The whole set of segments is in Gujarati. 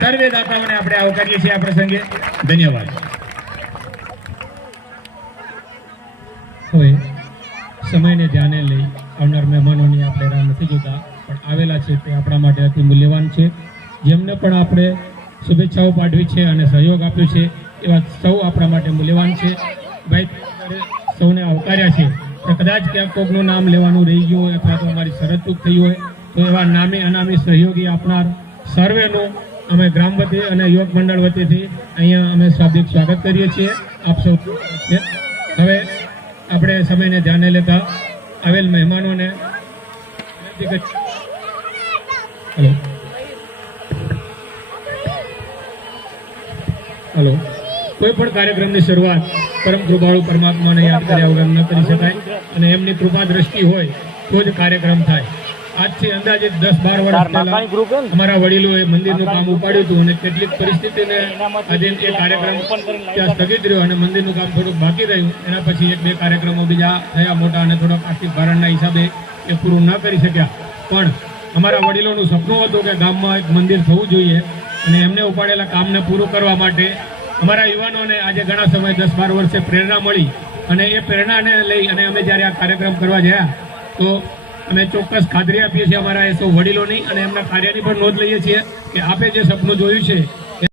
સર્વે દાતાઓને આપણે આવકારીએ છીએ આ પ્રસંગે. ધન્યવાદ. હવે સમયને ધ્યાને લઈ આવનાર મહેમાનોની આપણે રાહ નથી જોતા, પણ આવેલા છે તે આપણા માટે અતિ મૂલ્યવાન છે. જેમને પણ આપણે શુભેચ્છાઓ પાઠવી છે અને સહયોગ આપ્યો છે એવા સૌ આપણા માટે મૂલ્યવાન છે. ભાઈ સૌને આવકાર્યા છે, તો કદાચ ક્યાંક કોકનું નામ લેવાનું રહી ગયું હોય અથવા તો અમારી શરત ચૂક થઈ હોય તો એવા નામે અનામી સહયોગી આપનાર સર્વેનું અમે ગ્રામ વતી અને યુવક મંડળ વતીથી અહીંયા અમે શાબ્દિક સ્વાગત કરીએ છીએ આપ સૌ. હવે આપણે સમયને ધ્યાને લેતા આવેલ મહેમાનોને હલો કોઈ પણ કાર્યક્રમની શરૂઆત પરમ કૃપાળુ પરમાત્માને યાદ કર્યા વગર ન કરી શકાય, અને એમની કૃપા દ્રષ્ટિ હોય તો જ કાર્યક્રમ થાય. આજથી અંદાજિત 10-12 વર્ષ પહેલા અમારા વડીલોએ મંદિરનું કામ ઉપાડ્યું હતું અને કેટલીક પરિસ્થિતિને આજે એ કાર્યક્રમ ત્યાં સ્થગિત રહ્યો અને મંદિરનું કામ થોડુંક બાકી રહ્યું. એના પછી 1-2 કાર્યક્રમો બીજા થયા મોટા અને થોડોક આર્થિક ભારણના હિસાબે એ પૂરું ન કરી શક્યા. પણ અમારા વડીલોનું સપનું હતું કે ગામમાં એક મંદિર થવું જોઈએ, અને એમને ઉપાડેલા કામને પૂરું કરવા માટે અમારા યુવાનોને આજે ઘણા સમય 10-12 વર્ષે પ્રેરણા મળી, અને એ પ્રેરણાને લઈ અને અમે જ્યારે આ કાર્યક્રમ કરવા ગયા તો અમે ચોક્કસ ખાતરી આપીએ છીએ અમારા એ સૌ વડીલોની, અને એમના કાર્યની પણ નોંધ લઈએ છીએ કે આપે જે સપનું જોયું છે એ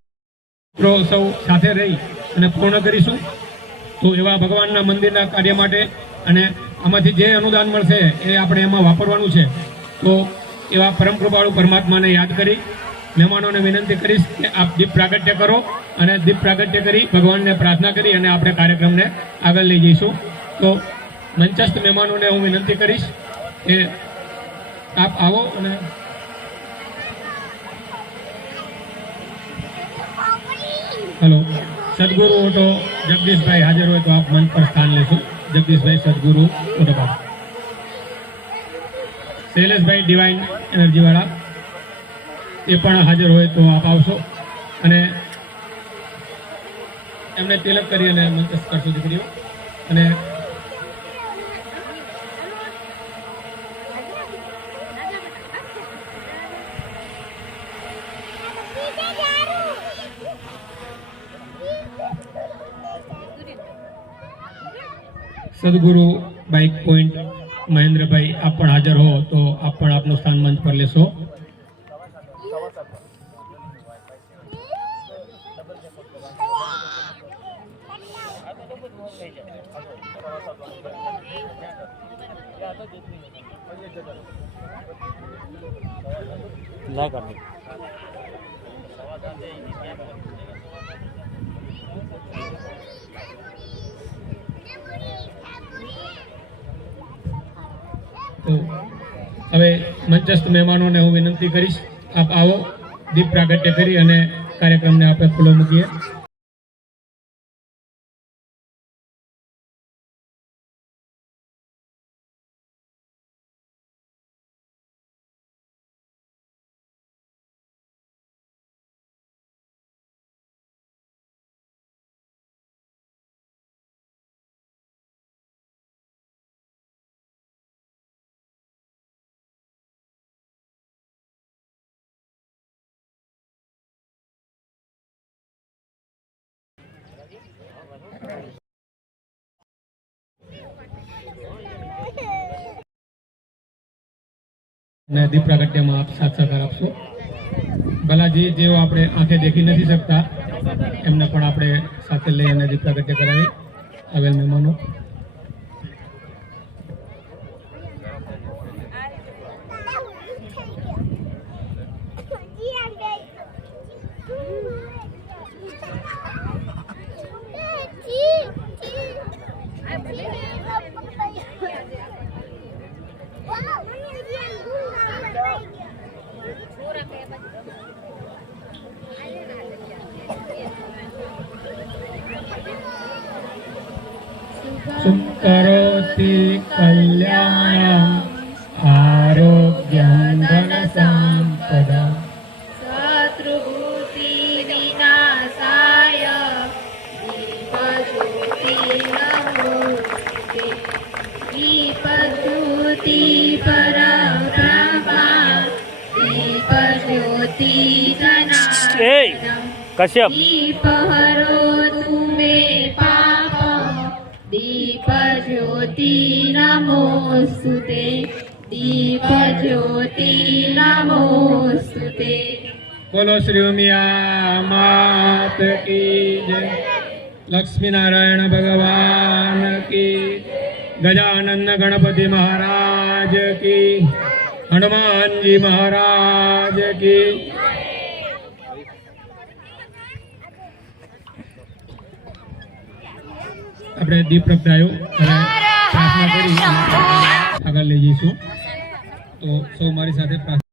સૌ સાથે રહી અને પૂર્ણ કરીશું. તો એવા ભગવાનના મંદિરના કાર્ય માટે અને આમાંથી જે અનુદાન મળશે એ આપણે એમાં વાપરવાનું છે. તો એવા પરમ કૃપાળુ પરમાત્માને યાદ કરી મહેમાનોને વિનંતી કરીશ કે આપ દીપ પ્રાગટ્ય કરો, અને દીપ પ્રાગટ્ય કરી ભગવાનને પ્રાર્થના કરી અને આપણે કાર્યક્રમને આગળ લઈ જઈશું. તો મંચસ્થ મહેમાનોને હું વિનંતી કરીશ કે આપ આવો અને હલો સદગુરુ ઓટો જગદીશભાઈ હાજર હોય તો આપ મંચ પર સ્થાન લેશો. જગદીશભાઈ સદગુરુ ઓટો પર. શૈલેષભાઈ ડિવાઇન એનર્જી વાળા એ પણ હાજર હોય તો આપ આવશો અને એમને તિલક કરી અને મંચસ્થ કરશો દીકરીઓ. અને સદગુરુ બાઇક પોઈન્ટ મહેન્દ્રભાઈ આપ પણ હાજર હો તો આપ પણ આપનું સ્થાન મંચ પર લેશો. તો હવે મંચસ્થ મહેમાનોને હું વિનંતી કરીશ આપ આવો, દીપ પ્રાગટ્ય કરી અને કાર્યક્રમને આપણે ખુલ્લો મૂકીએ. ને દીપ પ્રાગટ્યમાં આપ સાથ સહકાર આપશો. ભલાજી જેઓ આપણે આંખે દેખી નથી શકતા એમને પણ આપણે સાથે લઈ અને દીપ પ્રાગટ્ય કરાવી આવેલ મહેમાનો. सुकरोति कल्याणं आरोग्यं धनसम्पदां शत्रुभूति विनाशाय दीपज्योति नमोस्तुते दीपज्योति परब्रह्मा दीपज्योति धनाय કશ્યપ दीपहरो तुमे पाप दीप ज्योति नमोस्तुते दीप ज्योति नमोस्तुते। બોલો શ્રી ઉમિયા માત की जय। लक्ष्मी नारायण भगवान की, गजानन गणपति महाराज की, हनुमान जी महाराज की। આપણે દીપ પ્રગટાયો અને પ્રાર્થના કરી આગળ લઈ જઈશું, તો સૌ મારી સાથે પ્રાર્થના।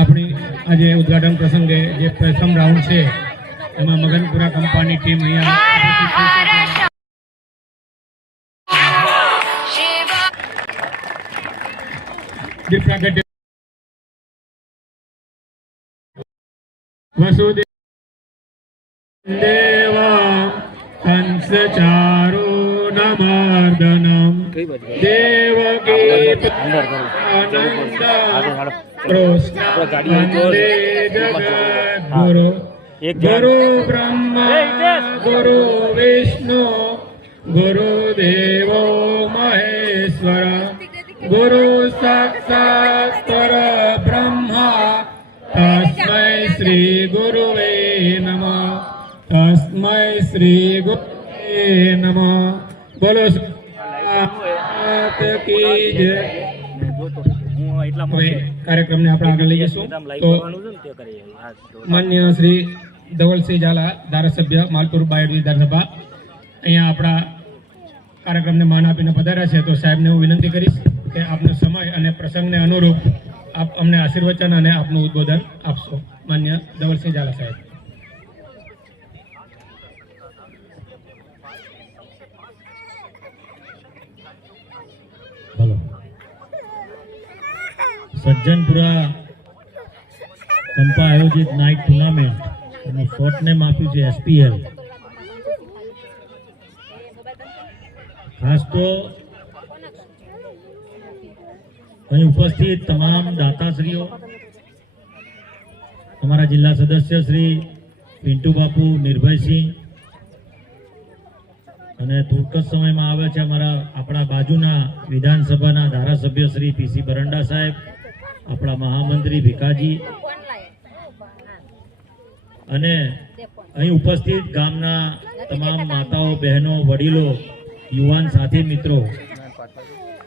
આપણી આજે ઉદ્ઘાટન પ્રસંગે જે પ્રથમ રાઉન્ડ છે એમાં મગનપુરા કંપાની ટીમ અહીંયા ઉપસ્થિત થઈ છે। દીપ પ્રાગટ્ય વસુદેવ કંસ ચારો નમર્દનમ દેવકી આનંદ વંદે જગદ્ગુરુ ગુરુ બ્રહ્મા ગુરુ વિષ્ણુ ગુરુદેવો મહેશ્વર गुरु साक्षात् परब्रह्मा तस्मै श्री गुरुवे नमः तस्मै श्री गुरुवे नमः। बोलो मात की जय। હવે કાર્યક્રમને આપણે આગળ લઈ જઈશું, તો માન્ય શ્રી ધવલસિંહ ઝાલા ધારાસભ્ય માલપુર બાયડ વિધાનસભા અહીંયા આપણા કાર્યક્રમને માન આપીને પધાર્યા છે, તો સાહેબને હું વિનંતી કરીશ કે આપનો સમય અને પ્રસંગને અનુરૂપ આપ અમને આશીર્વચન અને આપનું ઉદ્બોધન આપશો। માન્ય ધવલસિંહ ઝાલા સાહેબ। हेलो सज्जनपुरा कंपा आयोजित नाइट टूर्नामेंट અને શોર્ટ નેમ આપ્યું છે SPL। ખાસ તો અહીં ઉપસ્થિત તમામ દાતાશ્રીઓ, અમારા જિલ્લા સદસ્ય શ્રી પિન્ટુ બાપુ, નિર્ભયસિંહ, અને ટૂંક જ સમયમાં આવે છે અમારા આપણા બાજુના વિધાનસભાના ધારાસભ્ય શ્રી PC બરંડા સાહેબ, આપણા મહામંત્રી ભીખાજી, અને અહીં ઉપસ્થિત ગામના તમામ માતાઓ, બહેનો, વડીલો, યુવાન સાથી મિત્રો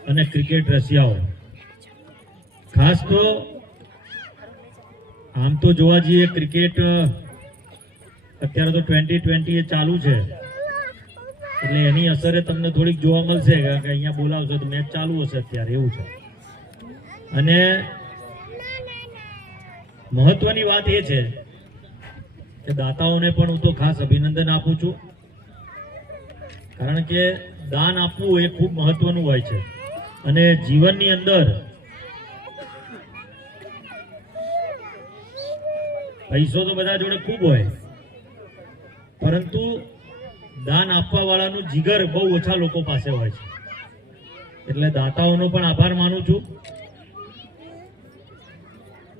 અને ક્રિકેટ રસિયાઓ। ખાસ તો આમ તો જોવા જઈએ ક્રિકેટ અત્યારે તો 2020 એ ચાલુ છે, એટલે એની અસરે તમને થોડીક જોવા મળશે કે અહીંયા બોલાવશો તો મેચ ચાલુ હશે અત્યારે, એવું છે। અને મહત્વની વાત એ છે કે દાતાઓને પણ હું તો ખાસ અભિનંદન આપું છું, કારણ કે દાન આપવું એ ખૂબ મહત્વનું હોય છે। અને જીવનની અંદર પૈસો તો બધા જોડે ખૂબ હોય, પરંતુ દાન આપવા વાળાનું જીગર બહુ ઓછા લોકો પાસે હોય છે, એટલે દાતાઓનો પણ આભાર માનું છું।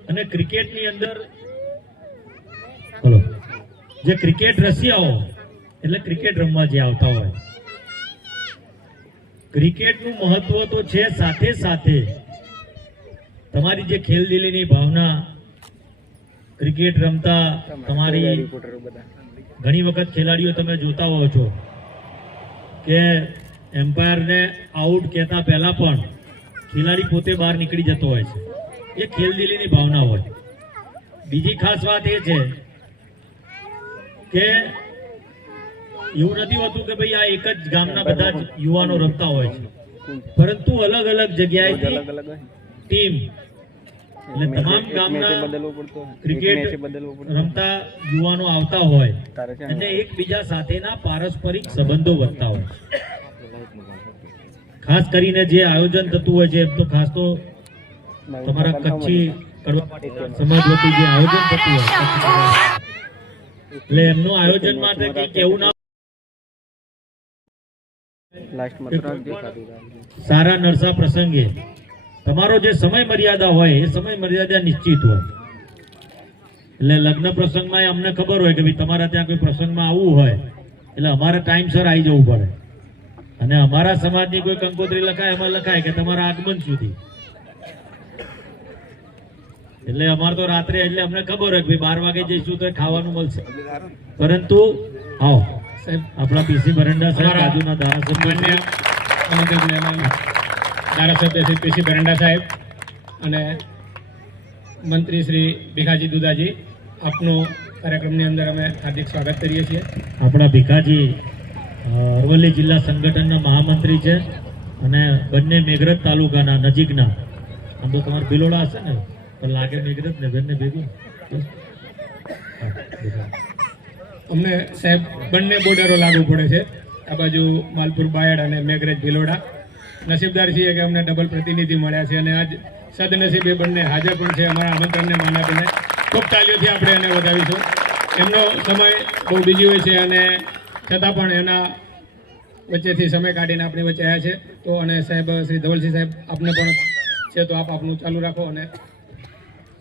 અને ક્રિકેટની અંદર બોલો જે ક્રિકેટ રસિયાઓ એટલે ક્રિકેટ રમવા જે આવતા હોય, ક્રિકેટનું મહત્વ તો છે, સાથે સાથે તમારી જે ખેલદિલીની ભાવના, ક્રિકેટ રમતા તમારી ઘણી વખત ખેલાડીઓ તમે જોતા હોવ છો કે એમ્પાયરને આઉટ કહેતા પહેલા પણ ખેલાડી પોતે બહાર નીકળી જતો હોય છે, એ ખેલદિલીની ભાવના હોય। બીજી ખાસ વાત એ છે કે એવું નથી હોતું કે ભાઈ આ એક જ ગામના બધા જ યુવાનો રમતા હોય છે, પરંતુ અલગ અલગ જગ્યાએથી ટીમ, એટલે તમામ ગામના ક્રિકેટ રમતા યુવાનો આવતા હોય અને એકબીજા સાથેના પારસ્પરિક સંબંધો વધતા હોય। ખાસ કરીને જે આયોજન થતું હોય છે, એમ તો ખાસ તો તમારા કચ્છી સમાજ વતી જે આયોજન થતું હોય, એટલે એમનું આયોજન માટે કંઈ કેવું ના, સારા નરસા પ્રસંગે તમારો જે સમય મર્યાદા હોય એ સમય મર્યાદા નિશ્ચિત હોય. એટલે લગ્ન પ્રસંગમાં અમને ખબર હોય કે ભાઈ તમારા ત્યાં કોઈ પ્રસંગમાં આવવું હોય એટલે અમારે ટાઈમસર આવી જવું પડે. અને અમારા સમાજની કોઈ કંકોત્રી લખાય એમાં લખાય કે તમારા આગમન સુધી. એટલે અમારે તો રાત્રે એટલે અમને ખબર હોય કે 12 વાગે જઈશું તો ખાવાનું મળશે. પરંતુ આવો સાહેબ, આપણા પીસી બરંડા સાહેબ, બાજુના ધારાસભ્ય માન્ય આમંત્રિત મહેમાન ધારાસભ્ય શ્રી પીસી બરંડા સાહેબ અને મંત્રી શ્રી ભીખાજી દુદાજી, આપનું કાર્યક્રમની અંદર અમે હાર્દિક સ્વાગત કરીએ છીએ. આપણા ભીખાજી અરવલ્લી જિલ્લા સંગઠનના મહામંત્રી છે અને બંને મેઘરજ તાલુકાના નજીકના. આમ તો તમારે ભિલોડા હશે ને, પણ લાગે મેઘરજ ને બંને ભેગું. અમને સાહેબ બંને બોર્ડરો લાગુ પડે છે, આ બાજુ માલપુર બાયડ અને મેઘરજ ભિલોડા. નસીબદાર છીએ કે અમને ડબલ પ્રતિનિધિ મળ્યા છે અને આજ સદનસીબે બંને હાજર પણ છે. અમારા આમંત્રણને માન આપીને ખૂબ તાલીઓથી આપણે એને વધાવીશું. એમનો સમય બહુ બીજી હોય છે અને છતાં પણ એના વચ્ચેથી સમય કાઢીને આપણી વચ્ચે આવ્યા છે. તો અને સાહેબ શ્રી ધવલસિંહ સાહેબ, આપને પણ છે તો આપ આપનું ચાલુ રાખો. અને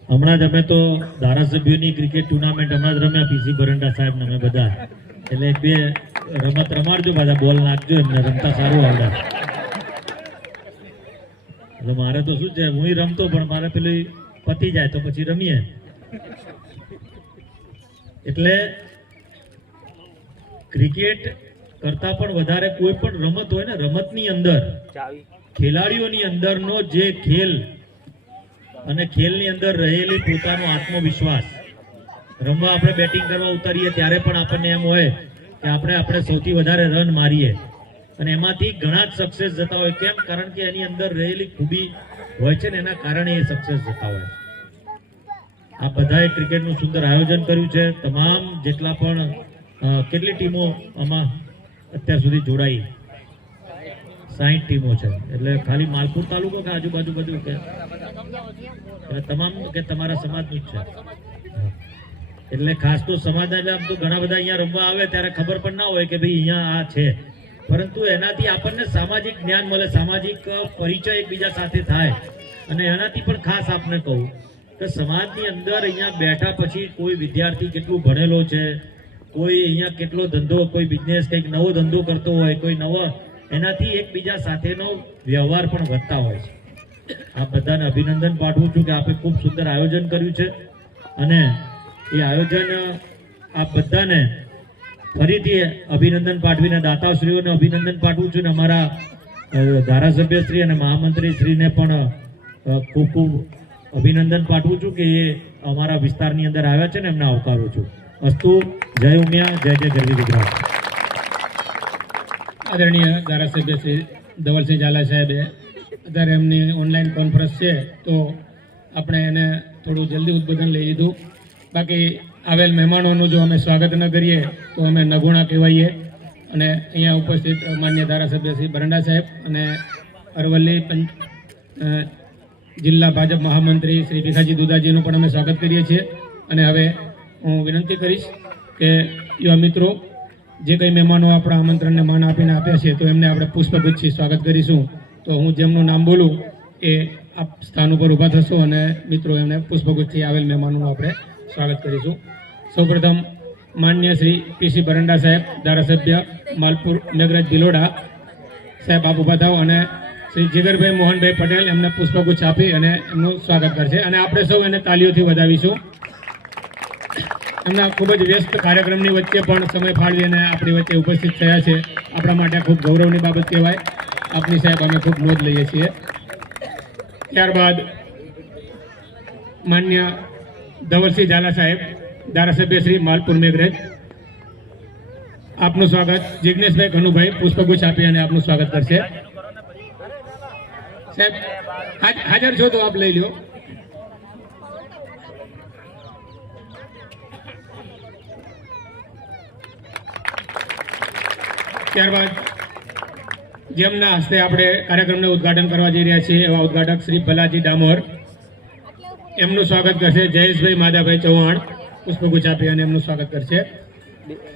હમણાં જ અમે તો ધારાસભ્યોની ક્રિકેટ ટુર્નામેન્ટ હમણાં જ રમ્યા પીસી બરંડા સાહેબ ને અમે બધા. એટલે 2 રમત રમાડજો, પાછા બોલ નાખજો, એમને રમતા સારું આવડે. એટલે મારે તો શું છે, હું રમતો પણ મારે પેલી પતી જાય તો પછી રમીએ. એટલે ક્રિકેટ કરતા પણ વધારે કોઈ પણ રમત હોય ને, રમતની અંદર ખેલાડીઓની અંદરનો જે ખેલ અને ખેલની અંદર રહેલી પોતાનો આત્મવિશ્વાસ. રમવા આપણે બેટિંગ કરવા ઉતારીએ ત્યારે પણ આપણને એમ હોય કે આપણે સૌથી વધારે રન મારીએ અને એમાંથી ઘણા જ સક્સેસ જતા હોય. કેમ? કારણ કે એની અંદર રહેલી ખૂબી હોય છે ને, એના કારણે એ સક્સેસ જતા હોય. આ બધાએ ક્રિકેટનું સુંદર આયોજન કર્યું છે. તમામ જેટલા પણ કેટલી ટીમો આમાં અત્યાર સુધી જોડાઈ? 60 ટીમો છે. એટલે ખાલી માલપુર તાલુકો કે આજુબાજુ બધું કે તમામ કે તમારા સમાજનું જ છે? એટલે ખાસ તો સમાજના, એટલે આમ તો ઘણા બધા અહીંયા રમવા આવે ત્યારે ખબર પણ ના હોય કે ભાઈ અહીંયા આ છે, પરંતુ એનાથી આપણને સામાજિક જ્ઞાન મળે, સામાજિક પરિચય એકબીજા સાથે થાય. અને એનાથી પણ ખાસ આપને કહું કે સમાજની અંદર અહીંયા બેઠા પછી કોઈ વિદ્યાર્થી કેટલું ભણેલો છે, કોઈ અહીંયા કેટલો ધંધો, કોઈ બિઝનેસ કંઈક નવો ધંધો કરતો હોય, કોઈ નવો, એનાથી એકબીજા સાથેનો વ્યવહાર પણ વધતા હોય છે. આ બધાને અભિનંદન પાઠવું છું કે આપે ખૂબ સુંદર આયોજન કર્યું છે અને એ આયોજન આપ બધાને ફરીથી અભિનંદન પાઠવીને દાતાશ્રીઓને અભિનંદન પાઠવું છું. અને અમારા ધારાસભ્યશ્રી અને મહામંત્રીશ્રીને પણ ખૂબ ખૂબ અભિનંદન પાઠવું છું કે એ અમારા વિસ્તારની અંદર આવ્યા છે ને, એમને આવકારું છું. અસ્તુ. જય ઉમિયા, જય જય ગરવી ગુજરાત. આદરણીય ધારાસભ્ય શ્રી ધવલસિંહ ઝાલા સાહેબે અત્યારે એમની ઓનલાઈન કોન્ફરન્સ છે તો આપણે એને થોડું જલ્દી ઉદ્બોધન લઈ લીધું. બાકી આવેલ મહેમાનોનું જો અમે સ્વાગત ન કરીએ તો અમે નગુણા કહેવાઈએ. અને અહીંયા ઉપસ્થિત માન્ય ધારાસભ્ય શ્રી બરંડા સાહેબ અને અરવલ્લી જિલ્લા ભાજપ મહામંત્રી શ્રી ભીખાજી દુદાજીનું પણ અમે સ્વાગત કરીએ છીએ. અને હવે હું વિનંતી કરીશ કે યુવા મિત્રો, જે કંઈ મહેમાનો આપણા આમંત્રણને માન આપીને આપ્યા છે તો એમને આપણે પુષ્પગુચ્છથી સ્વાગત કરીશું. તો હું જેમનું નામ બોલું એ આપ સ્થાન ઉપર ઊભા થશો અને મિત્રો એમને પુષ્પગુચ્છથી આવેલ મહેમાનોનું આપણે સ્વાગત કરીશું. સૌપ્રથમ માન્ય શ્રી પીસી બરંડા સાહેબ, ધારાસભ્ય માલપુર મેઘરજ ભિલોડા સાહેબ, આપ ઊભા થાવ અને શ્રી જીગરભાઈ મોહનભાઈ પટેલ એમને પુષ્પગુચ્છ આપી અને એમનું સ્વાગત કરશે. અને આપણે સૌ એને તાલીઓથી વધાવીશું. એમના ખૂબ જ વ્યસ્ત કાર્યક્રમની વચ્ચે પણ સમય ફાળવી અને આપણી વચ્ચે ઉપસ્થિત થયા છે. આપણા માટે ખૂબ ગૌરવની બાબત કહેવાય. આપની સાહેબ અમે ખૂબ નોંધ લઈએ છીએ. ત્યારબાદ માન્ય ધવલસિંહ ઝાલા સાહેબ, ધારાસભ્ય શ્રી માલપુર મેઘરજ, આપનું સ્વાગત. જિજ્ઞેશભાઈ ઘનુભાઈ પુષ્પગુચ્છ આપી અને આપનું સ્વાગત કરશે. સાહેબ હાજર છો તો આપ લઈ લો. ત્યારબાદ જેમના હસ્તે આપણે કાર્યક્રમને ઉદ્ઘાટન કરવા જઈ રહ્યા છીએ એવા ઉદ્ઘાટક શ્રી ભલાજી ડામોર, એમનું સ્વાગત કરશે. જયેશભાઈ માધાભાઈ ચૌહાણ પુષ્પગુચ્છ આપી અને એમનું સ્વાગત કરશે.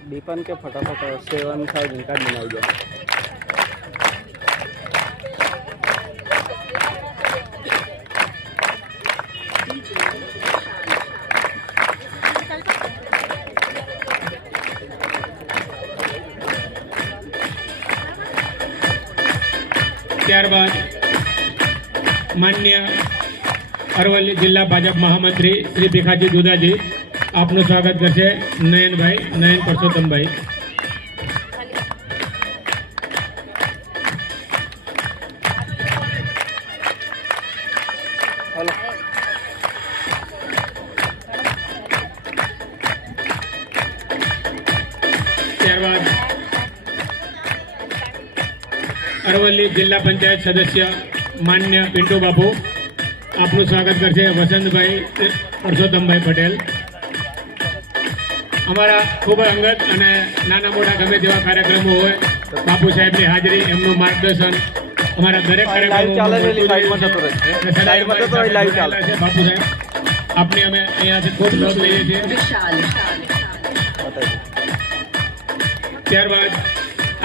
દીપન કે ફટાફટ 7 5 ઇનકા બનાવી દો. ત્યારબાદ માન્ય અરવલ્લી જિલ્લા ભાજપ મહામંત્રી શ્રી ભીખાજી દુદાજી આપનું સ્વાગત કરશે નયન પરસોત્તમભાઈ. ત્યારબાદ અરવલ્લી જિલ્લા પંચાયત સદસ્ય માન્ય પિન્ટુ બાપુ આપનું સ્વાગત કરશે વસંતભાઈ પરસોત્તમભાઈ પટેલ. અમારા ખૂબ અંગત અને નાના મોટા ગમે તેવા કાર્યક્રમો હોય બાપુ સાહેબની હાજરી એમનું માર્ગદર્શન અમારા દરેક કાર્યક્રમો બાપુ સાહેબ આપની અમે અહીંયાથી ખૂબ નોંધ લઈએ છીએ. ત્યારબાદ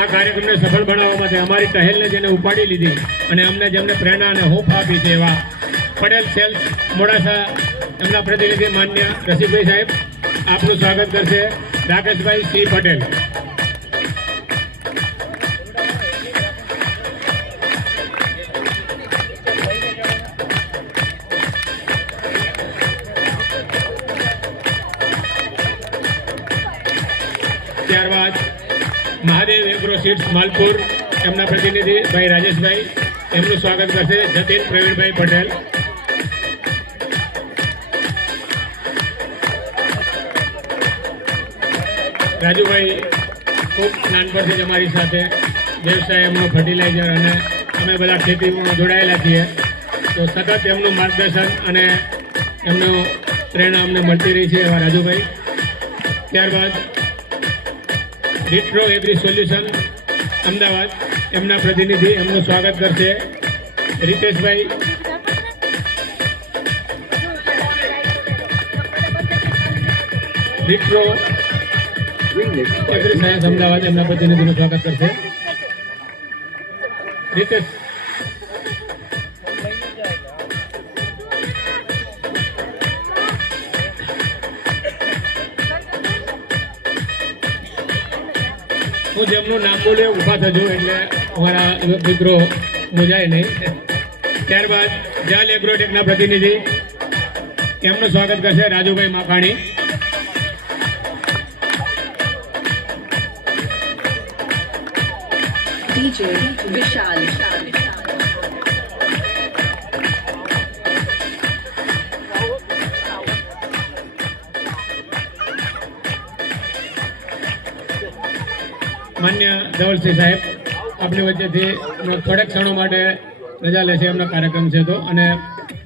આ કાર્યક્રમને સફળ બનાવવા માટે અમારી ટહેલને જેને ઉપાડી લીધી અને અમને જેમને પ્રેરણા અને હોપ આપી છે એવા પટેલ સેલ્સ મોડાસા એમના પ્રતિનિધિ માન્ય રસિકભાઈ સાહેબ આપનું સ્વાગત કરશે રાકેશભાઈ સી પટેલ. ત્યારબાદ મહાદેવ એગ્રો સીડ્સ માલપુર એમના પ્રતિનિધિ ભાઈ રાજેશભાઈ એમનું સ્વાગત કરશે જતીન પ્રવીણભાઈ પટેલ. રાજુભાઈ ખૂબ નાનપણથી જ અમારી સાથે વ્યવસાય એમનો ફર્ટિલાઇઝર અને અમે બધા ખેતીમાં જોડાયેલા છીએ તો સતત એમનું માર્ગદર્શન અને એમનું પ્રેરણા અમને મળતી રહી છે એવા રાજુભાઈ. ત્યારબાદ રિટ્રો એગ્રી સોલ્યુશન અમદાવાદ એમના પ્રતિનિધિ એમનું સ્વાગત કરશે Riteshbhai. Retro agri science Ahmedabad એમના પ્રતિનિધિનું સ્વાગત કરશે રીતેશ. હું જેમનું નામ બોલે ઊભા થજો એટલે અમારા દીકરો મૂંઝાય નહીં. ત્યારબાદ જાલ એગ્રોટેકના પ્રતિનિધિ એમનું સ્વાગત કરશે રાજુભાઈ માકાણી. DJ વિશાલ. માન્ય ધવલસિંહ સાહેબ આપણી વચ્ચેથી થોડેક ક્ષણો માટે રજા લેશે એમનો કાર્યક્રમ છે તો અને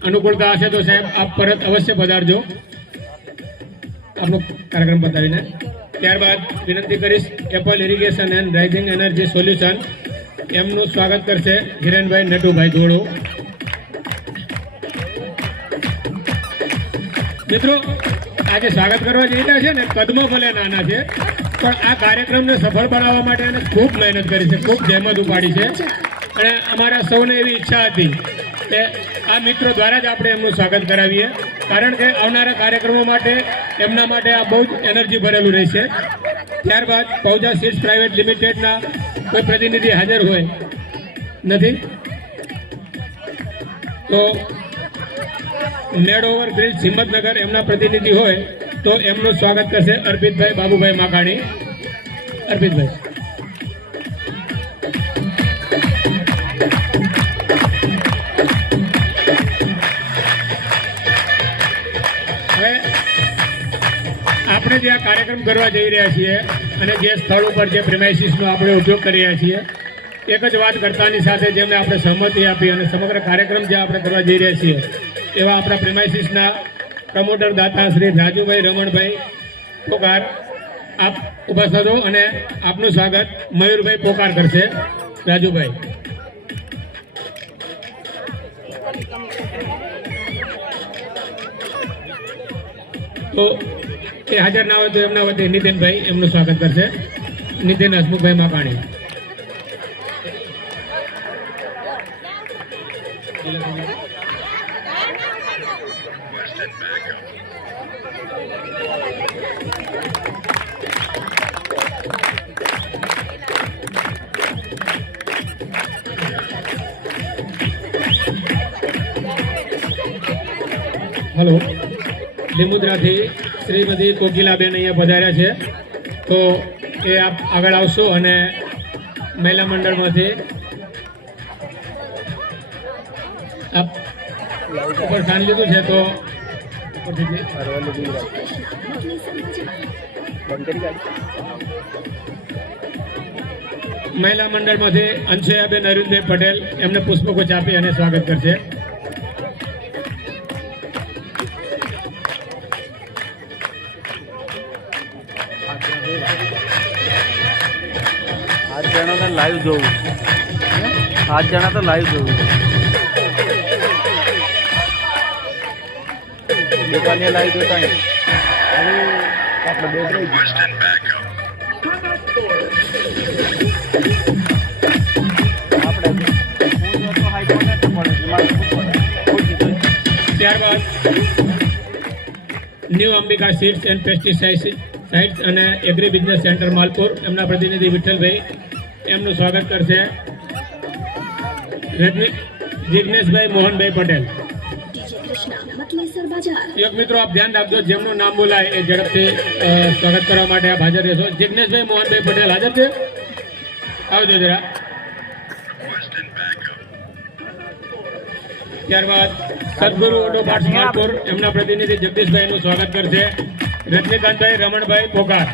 અનુકૂળતા હશે તો સાહેબ આપ પરત અવશ્ય પધારજો આપનો કાર્યક્રમ બતાવીને. ત્યારબાદ વિનંતી કરીશ Apple irrigation and rising energy solution એમનું સ્વાગત કરશે હિરેનભાઈ નટુભાઈ ધોળો. મિત્રો આજે સ્વાગત કરવા જઈ રહ્યા છે ને કદમાં ભલે નાના છે પણ આ કાર્યક્રમને સફળ બનાવવા માટે એને ખૂબ મહેનત કરી છે, ખૂબ જહેમત ઉપાડી છે અને અમારા સૌને એવી ઈચ્છા હતી કે આ મિત્રો દ્વારા જ આપણે એમનું સ્વાગત કરાવીએ કારણ કે આવનારા કાર્યક્રમો માટે એમના માટે આ બહુ જ એનર્જી ભરેલું રહેશે. ત્યારબાદ પૌજા સીડ્સ પ્રાઇવેટ લિમિટેડના કોઈ પ્રતિનિધિ હાજર હોય નથી તો નેડ ઓવર બ્રિજ હિંમતનગર એમના પ્રતિનિધિ હોય તો એમનું સ્વાગત કરશે અર્પિતભાઈ બાબુભાઈ માકાણી. અર્પિતભાઈ. હવે આપણે જે આ કાર્યક્રમ કરવા જઈ રહ્યા છીએ અને જે સ્થળ ઉપર જે પ્રિમાઇસીસનો આપણે ઉપયોગ કરી રહ્યા છીએ એક જ વાત કરતાની સાથે જેમને આપણે સહમતિ આપી અને સમગ્ર કાર્યક્રમ જે આપણે કરવા જઈ રહ્યા છીએ એવા આપણા પ્રિમાઇસીસના પ્રમોટર દાતા શ્રી રાજુભાઈ રમણભાઈ પોકાર આપ ઉપસ્થિત હો અને આપનું સ્વાગત મયુરભાઈ પોકાર કરશે. રાજુભાઈ. તો એ હાજર ના હોય તો એમના વતી નીતિનભાઈ એમનું સ્વાગત કરશે. નીતિન હસમુખભાઈ માકાણી. હલો, લીમુદ્રાથી શ્રીમતી કોકિલાબેન અહીંયા પધાર્યા છે, તો એ આપ આગળ આવશો અને મહિલા મંડળમાંથી આપ ઉપર સ્થાન લીધું છે તો મહિલા મંડળમાંથી અંશયાબેન અરવિંદભાઈ પટેલ એમને પુષ્પગુચ્છ આપી અને સ્વાગત કરશે. આજ જણા તો લાઈવ જોવું, આજ જણા તો લાઈવ જોવું. દુકાને લાઈવ જોતા નહીં. આપણે બેટ રહી ગયું. ત્યારબાદ new Ambika seeds and pesticides અને એગ્રી બિઝનેસ સેન્ટર માલપુર એમના પ્રતિનિધિ વિઠ્ઠલભાઈ એમનું સ્વાગત કરશે. જિગ્નેશભાઈ મોહનભાઈ પટેલ. એક મિત્રો આપ ધ્યાન રાખજો, જેમનું નામ બોલાય એ ઝડપથી સ્વાગત કરવા માટે આપ હાજર રહેશો. જિગ્નેશભાઈ મોહનભાઈ પટેલ હાજર છે? આવજો જરા. ત્યારબાદ સદગુરુ ઓટો પાર્ટ્સ માલપુર એમના પ્રતિનિધિ જગદીશભાઈનું સ્વાગત કરશે. રજનીકાંતભાઈ રમણભાઈ પોકાર.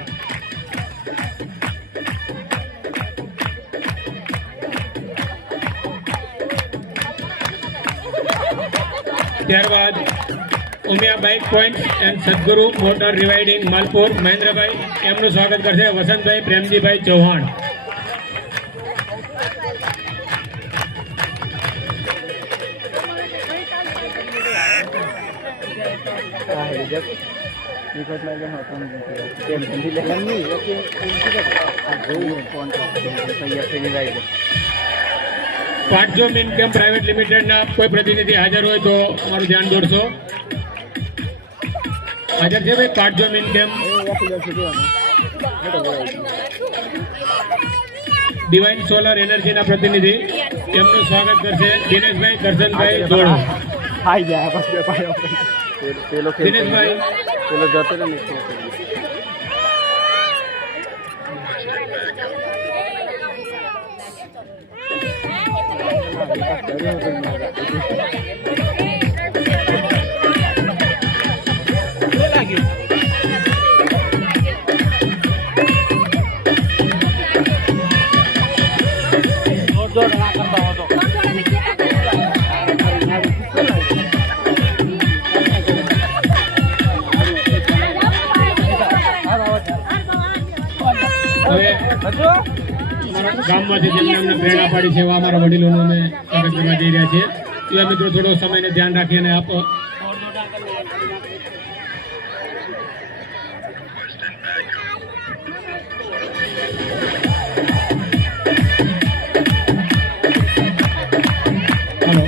ત્યારબાદ ઉમિયા બાઇક પોઈન્ટ એન્ડ સદગુરુ મોટર રિવાઇડિંગ માલપુર મહેન્દ્રભાઈ એમનું સ્વાગત કરશે. વસંતભાઈ પ્રેમજીભાઈ ચૌહાણ. પાટજો મિનકેમ પ્રાઇવેટ લિમિટેડના કોઈ પ્રતિનિધિ હાજર હોય તો અમારું ધ્યાન દોરશો. હાજર છે ભાઈ પાટજો મિનકેમ? ડિવાઇન સોલર એનર્જીના પ્રતિનિધિ એમનું સ્વાગત કરશે દિનેશભાઈ કરશનભાઈ દોડો. દિનેશભાઈ પેલો જતો ને ગામમાંથી જેમને અમને પ્રેરણા પાડી છે એવા અમારા વડીલોનું અમે સ્વાગત કરવા જઈ રહ્યા છીએ. એવા મિત્રો થોડો સમયને ધ્યાન રાખીને આપો. હલો,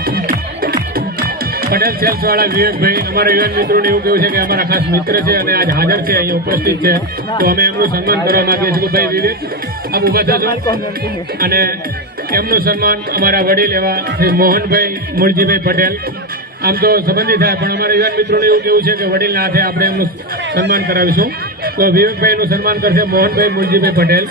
પટેલ સેલ્સ વાળા વિવેકભાઈ, અમારા યુવાન મિત્રોને એવું કેવું છે કે અમારા ખાસ મિત્ર છે અને આજ હાજર છે, અહીંયા ઉપસ્થિત છે, તો અમે એમનું સન્માન કરવા માંગીએ છીએ. ભાઈ વિવેક, આપ ઉભા થશો અને એમનું સન્માન અમારા વડીલ એવા શ્રી મોહનભાઈ મુળજીભાઈ પટેલ, આમ તો સંબંધી થાય પણ અમારા યુવાન મિત્રોને એવું કેવું છે કે વડીલના હાથે આપણે એમનું સન્માન કરાવીશું. તો વિવેકભાઈનું સન્માન કરશે મોહનભાઈ મુળજીભાઈ પટેલ.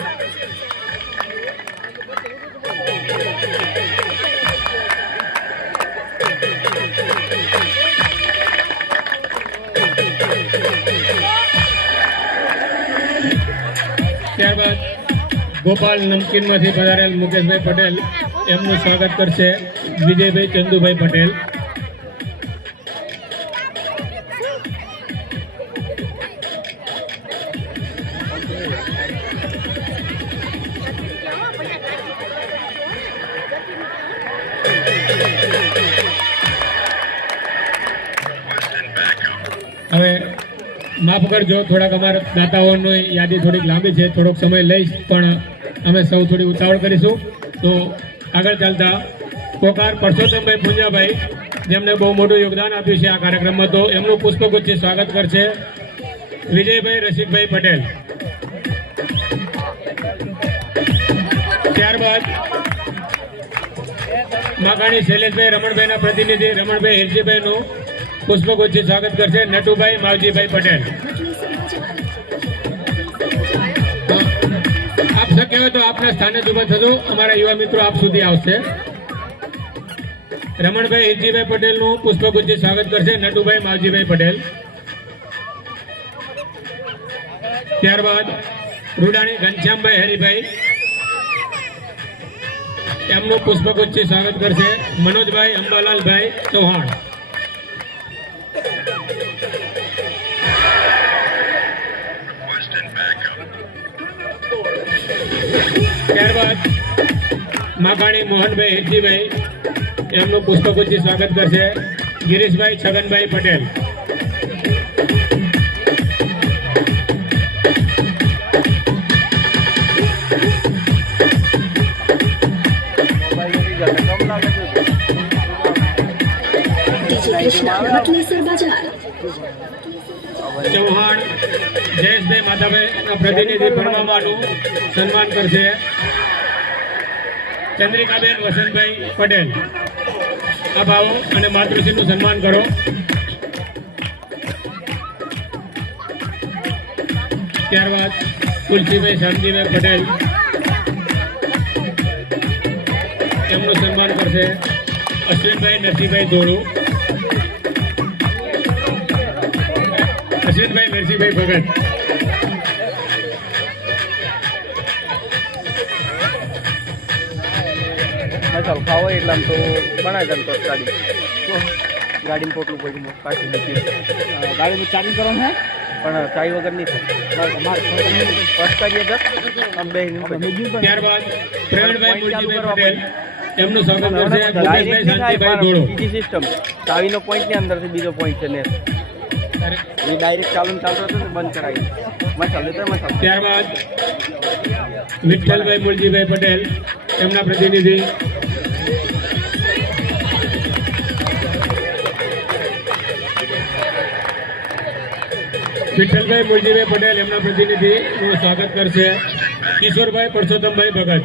ત્યારબાદ ગોપાલ નમકીનમાંથી પધારેલ મુકેશભાઈ પટેલ એમનું સ્વાગત કરશે વિજયભાઈ ચંદુભાઈ પટેલ. હવે માફ કરજો, થોડાક અમારા દાતાઓની યાદી થોડીક લાંબી છે, થોડોક સમય લઈશ પણ અમે સૌ થોડી ઉતાવળ કરીશું. તો આગળ ચાલતા પોકાર પરસોત્તમભાઈ પૂંજાભાઈ, જેમને બહુ મોટું યોગદાન આપ્યું છે આ કાર્યક્રમમાં, તો એમનું પુષ્પગુચ્છથી સ્વાગત કરશે વિજયભાઈ રસિકભાઈ પટેલ. ત્યારબાદ માકાણી શૈલેષભાઈ રમણભાઈના પ્રતિનિધિ રમણભાઈ હિરજીભાઈનું પુષ્પગુચ્છથી સ્વાગત કરશે નટુભાઈ માવજીભાઈ પટેલ. આપ શક્ય હોય તો આપના સ્થાને જ ઊભા થજો. અમારા યુવા મિત્રો આપ સુધી આવશે. રમણભાઈ હિરજીભાઈ પટેલનું પુષ્પગુચ્છથી સ્વાગત કરશે નટુભાઈ માવજીભાઈ પટેલ. ત્યારબાદ રૂડાણી ઘનશ્યામભાઈ હરિભાઈ, એમનું પુષ્પગુચ્છથી સ્વાગત કરશે મનોજભાઈ અંબાલાલભાઈ ચૌહાણ. ત્યારબાદ માકાણી મોહનભાઈ હિરજીભાઈ, એમનું પુષ્પગુચ્છથી સ્વાગત કરશે ગિરીશભાઈ છગનભાઈ પટેલ. ચૌહાણ જયેશભાઈ માધાભાઈ પ્રતિનિધિ પરમાબાનું સન્માન કરશે ચંદ્રિકાબેન વસંતભાઈ પટેલ. આપ આવો અને માતૃશ્રીનું સન્માન કરો. ત્યારબાદ તુલસીભાઈ શામજીભાઈ પટેલ, એમનું સન્માન કરશે અશ્વિનભાઈ નરસિંહભાઈ ધોળુ, અશ્વિનભાઈ નરસિંહભાઈ ભગત. મસાલ ખાવો એટલે આમ તો બનાવી દઉં તો ગાડીમાં પોટલું પડ્યું પાછું ગાડીનું ચાર્જિંગ કરવાનું છે પણ ચાય વગર નહીં થાય. ફર્સ્ટ કરીએ આમ બે. ત્યારબાદ પ્રવીણભાઈ મુરજીભાઈ પટેલ, એમનું સ્વાગત કરશે ભૂપેશભાઈ શાંતિભાઈ ધોળો. બીજી સિસ્ટમ ચાવીનો પોઈન્ટ ની અંદરથી બીજો પોઈન્ટ છે ને એ ડાયરેક્ટ ચાલુ ચાલતો હતો ને બંધ કરાવી મસાલ લેતો મસાલ. ત્યારબાદ વિઠ્ઠલભાઈ મુરજીભાઈ પટેલ, એમના પ્રતિનિધિ વિઠ્ઠલભાઈ મુરજીભાઈ પટેલ, એમના પ્રતિનિધિનું સ્વાગત કરશે કિશોરભાઈ પરસોત્તમભાઈ ભગત.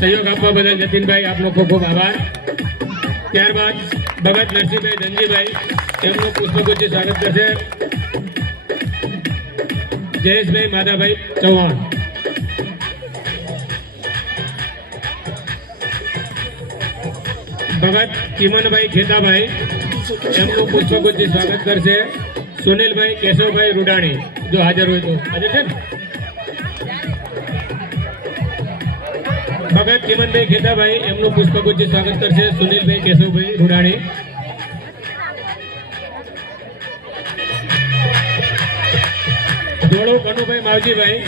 સહયોગ આપવા બદલ જતીનભાઈ આપનો ખૂબ ખૂબ આભાર. ત્યારબાદ ભગત નરસિંહભાઈ ધનજીભાઈ, એમનું પુષ્પગુચ્છથી સ્વાગત કરશે જયેશભાઈ માધાભાઈ ચૌહાણ. ભગત ચીમનભાઈ ખેતાભાઈ, એમનું પુષ્પગુચ્છથી સ્વાગત કરશે સુનિલભાઈ કેશવભાઈ રૂડાણી. જો હાજર હોય તો હાજર છે ને. ભગત ચીમનભાઈ ખેતાભાઈ, એમનું પુષ્પગુચ્છથી સ્વાગત કરશે સુનિલભાઈ કેશવભાઈ રૂડાણી. ધોળો કનુભાઈ માવજીભાઈ,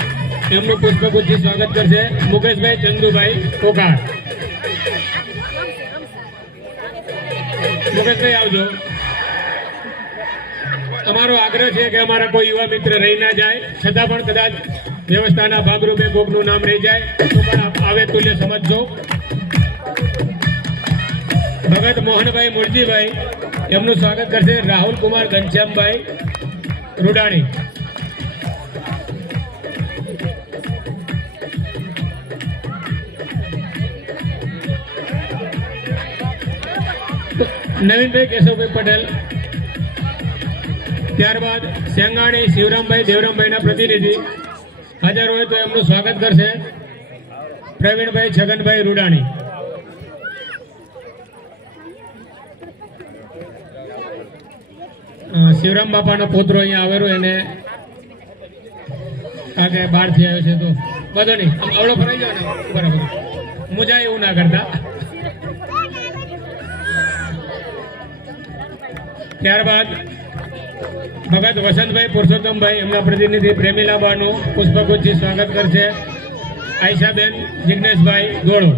એમનું પુષ્પગુચ્છથી સ્વાગત કરશે મુકેશભાઈ ચંદુભાઈ કોકાર. મુકેશભાઈ આવજો. અમારો આગ્રહ છે કે અમારા કોઈ યુવા મિત્ર રહી ના જાય, છતાં પણ કદાચ વ્યવસ્થાના ભાગરૂપે કોકનું નામ રહી જાય તો પણ આવે તુલ્ય સમજજો. ભગત મોહનભાઈ મુરજીભાઈ, એમનું સ્વાગત કરશે રાહુલ કુમાર ઘનશ્યામભાઈ રૂડાણી. નવીનભાઈ કેશવભાઈ પટેલ. ત્યારબાદ સેંગાણી શિવરામભાઈ દેવરામભાઈના પ્રતિનિધિ હાજર હોય તો એમનું સ્વાગત કરશે પ્રવીણભાઈ છગનભાઈ રૂડાણી. શિવરામ બાપાનો પોત્રો અહીંયા આવેલો, એને કારણ કે બહારથી આવ્યો છે તો બધો નહીં અવળો ફરાઈ જાવ ને બરાબર મુજા એવું ના કરતા. ત્યારબાદ ભગત વસંતભાઈ પુરુષોત્તમભાઈ, એમના પ્રતિનિધિ પ્રેમીલાબાનું પુષ્પગુચ્છથી સ્વાગત કરશે આયશાબેન જિગ્નેશભાઈ ગોળો.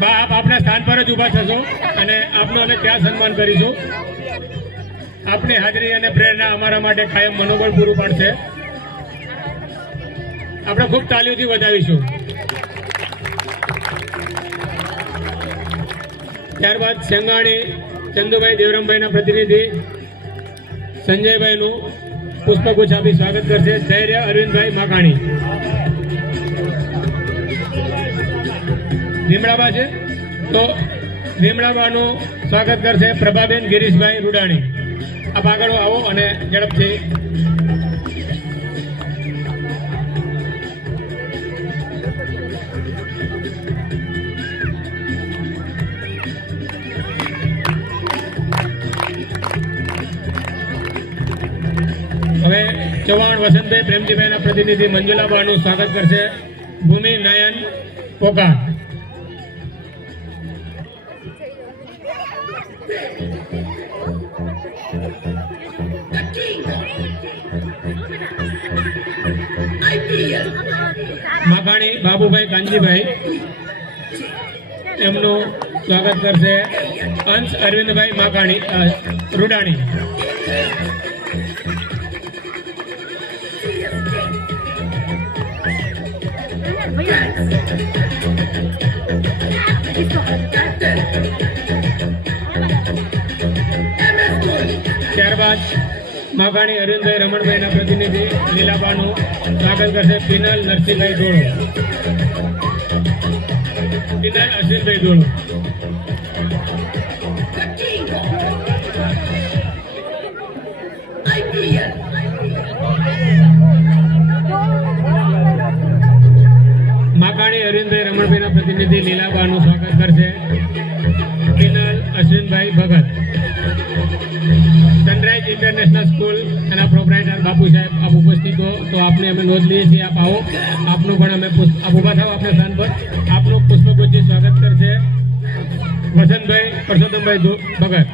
બા આપ આપના સ્થાન પર જ ઊભા થશો અને આપનું અમે ત્યાં સન્માન કરીશું. આપની હાજરી અને પ્રેરણા અમારા માટે કાયમ મનોબળ પૂરું પાડશે. આપણે ખૂબ તાલીઓથી વધાવીશું. ત્યારબાદ સેંગાણી ચંદુભાઈ દેવરામભાઈના પ્રતિનિધિ સંજયભાઈનું પુષ્પગુચ્છ આપી સ્વાગત કરશે ધૈર્ય અરવિંદભાઈ માકાણી. લીમડાબા છે તો લીમડાબાનું સ્વાગત કરશે પ્રભાબેન ગિરીશભાઈ રૂડાણી. આપ આગળ આવો અને ઝડપથી હવે ચૌહાણ વસંતભાઈ પ્રેમજીભાઈના પ્રતિનિધિ મંજુલાબાનું સ્વાગત કરશે ભૂમિ નયન પોકાર. માકાણી બાબુભાઈ કાંજીભાઈ એમનું સ્વાગત કરશે અંશ અરવિંદભાઈ માકાણી રૂડાણી. ત્યારબાદ માકાણી અરવિંદભાઈ રમણભાઈના પ્રતિનિધિ લીલાબાનું સ્વાગત કરશે પિનલ નરસિંહભાઈ ધોળો. પિનલ અશ્વિનભાઈ ધોળો. માકાણી અરવિંદભાઈ રમણભાઈના પ્રતિનિધિ લીલાબાનું સ્વાગત કરશે પિનલ અશ્વિનભાઈ ભગત. સનરાઈઝ ઇન્ટરનેશનલ સ્કૂલ એના પ્રોપ્રાઇટર બાપુ સાહેબ આપ ઉપસ્થિત હો તો આપને અમે નોંધ લઈએ છીએ. આપ આવો, આપનું પણ અમે આપ ઉભા થાવ આપના સ્થાન પર. આપનું પુષ્પગુચ્છથી સ્વાગત કરશે વસંતભાઈ પરસોત્તમભાઈ ભગત.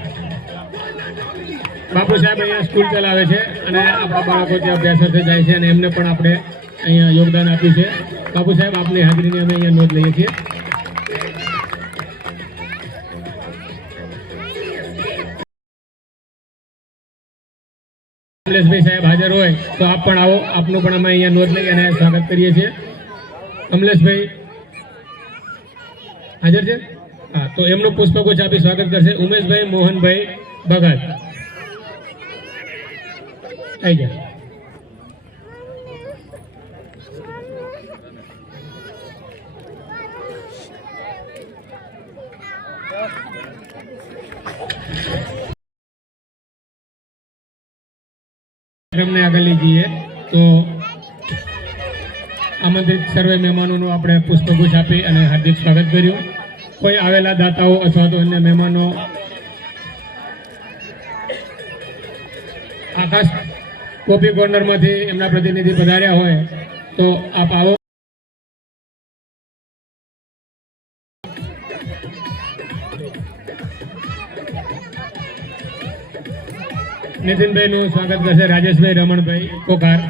બાપુ સાહેબ અહીંયા સ્કૂલ ચલાવે છે અને આપણા બાળકો ત્યાં અભ્યાસ જાય છે અને એમને પણ આપણે અહીંયા યોગદાન આપ્યું છે. બાપુ સાહેબ આપની હાજરીની અમે અહીંયા નોંધ લઈએ છીએ. કમલેશભાઈ સાહેબ હાજર હોય તો આપ પણ આવો, આપનું પણ અમે અહીંયા નોંધ લઈ અને સ્વાગત કરીએ છીએ. કમલેશભાઈ હાજર છે? હા, તો એમનું પુષ્પગુચ્છ આપી સ્વાગત કરશે ઉમેશભાઈ મોહનભાઈ ભગત. આવી જાય. કાર્યક્રમને આગળ લઈ જઈએ તો આમંત્રિત સર્વે મહેમાનોનું આપણે પુષ્પગુચ્છ આપી અને હાર્દિક સ્વાગત કર્યું. કોઈ આવેલા દાતાઓ અથવા તો અન્ય મહેમાનો આકાશ કોપી કોર્નરમાંથી એમના પ્રતિનિધિ પધાર્યા હોય તો આપ આવો. નીતિનભાઈનું સ્વાગત કરશે રાજેશભાઈ રમણભાઈ કોકાર.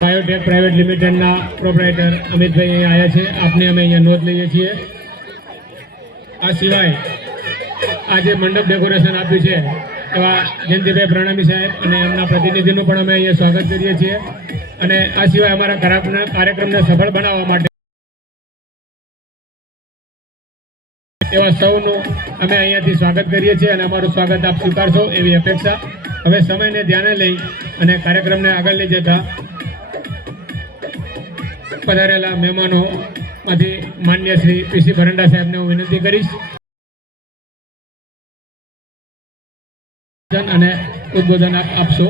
બાયોટેક પ્રાઇવેટ લિમિટેડના પ્રોપ્રાઇટર અમિતભાઈ અહીંયા આવ્યા છે. આપને અમે અહીંયા નોંધ લઈએ છીએ. આ સિવાય આજે મંડપ ડેકોરેશન આપ્યું છે એવા જયંતિભાઈ પ્રણામી સાહેબ અને એમના પ્રતિનિધિનું પણ અમે અહીંયા સ્વાગત કરીએ છીએ. અને આ સિવાય અમારા કાર્યક્રમને સફળ બનાવવા માટે એવા સૌનું અમે અહીંયાથી સ્વાગત કરીએ છીએ અને અમારું સ્વાગત આપ સ્વીકારશો એવી અપેક્ષા. હવે સમયને ધ્યાને લઈ અને કાર્યક્રમને આગળ લઈ જતા પધારેલા મહેમાનોમાંથી માન્ય શ્રી પીસી ભરંડા સાહેબને હું વિનંતી કરીશ અને ઉદ્બોધન આપશો.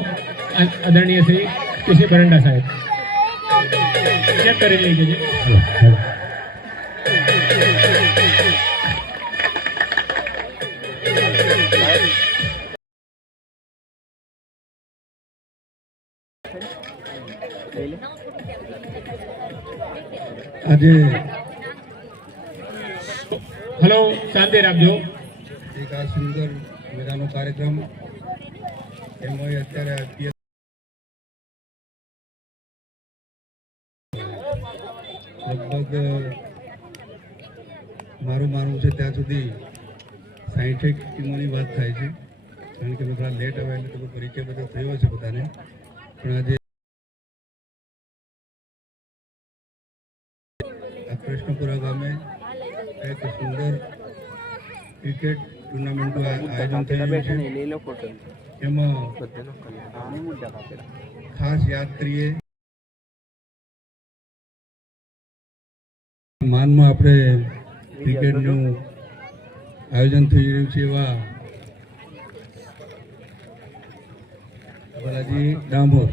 આદરણીય શ્રી પીસી ભરંડા સાહેબ ચેક કરી લઈ જજો. આજે હલો, શાંતિ રાખજો. એક આ સુંદર મજાનો કાર્યક્રમ એમાં અત્યારે લગભગ મારું માનવું છે ત્યાં સુધી 60 ટીમોની વાત થાય છે, કારણ કે બધા લેટ આવે એટલે પરિચય બધો થયો છે બધાને. પણ આજે રામાપુરા ગામે એક સુંદર ક્રિકેટ ટુર્નામેન્ટનું આયોજન થઈ રહ્યું છે. એમાં ખાસ યાદ કરીએ માનમાં આપણે ક્રિકેટનું આયોજન થઈ રહ્યું છે એવા બાલાજી ડામોર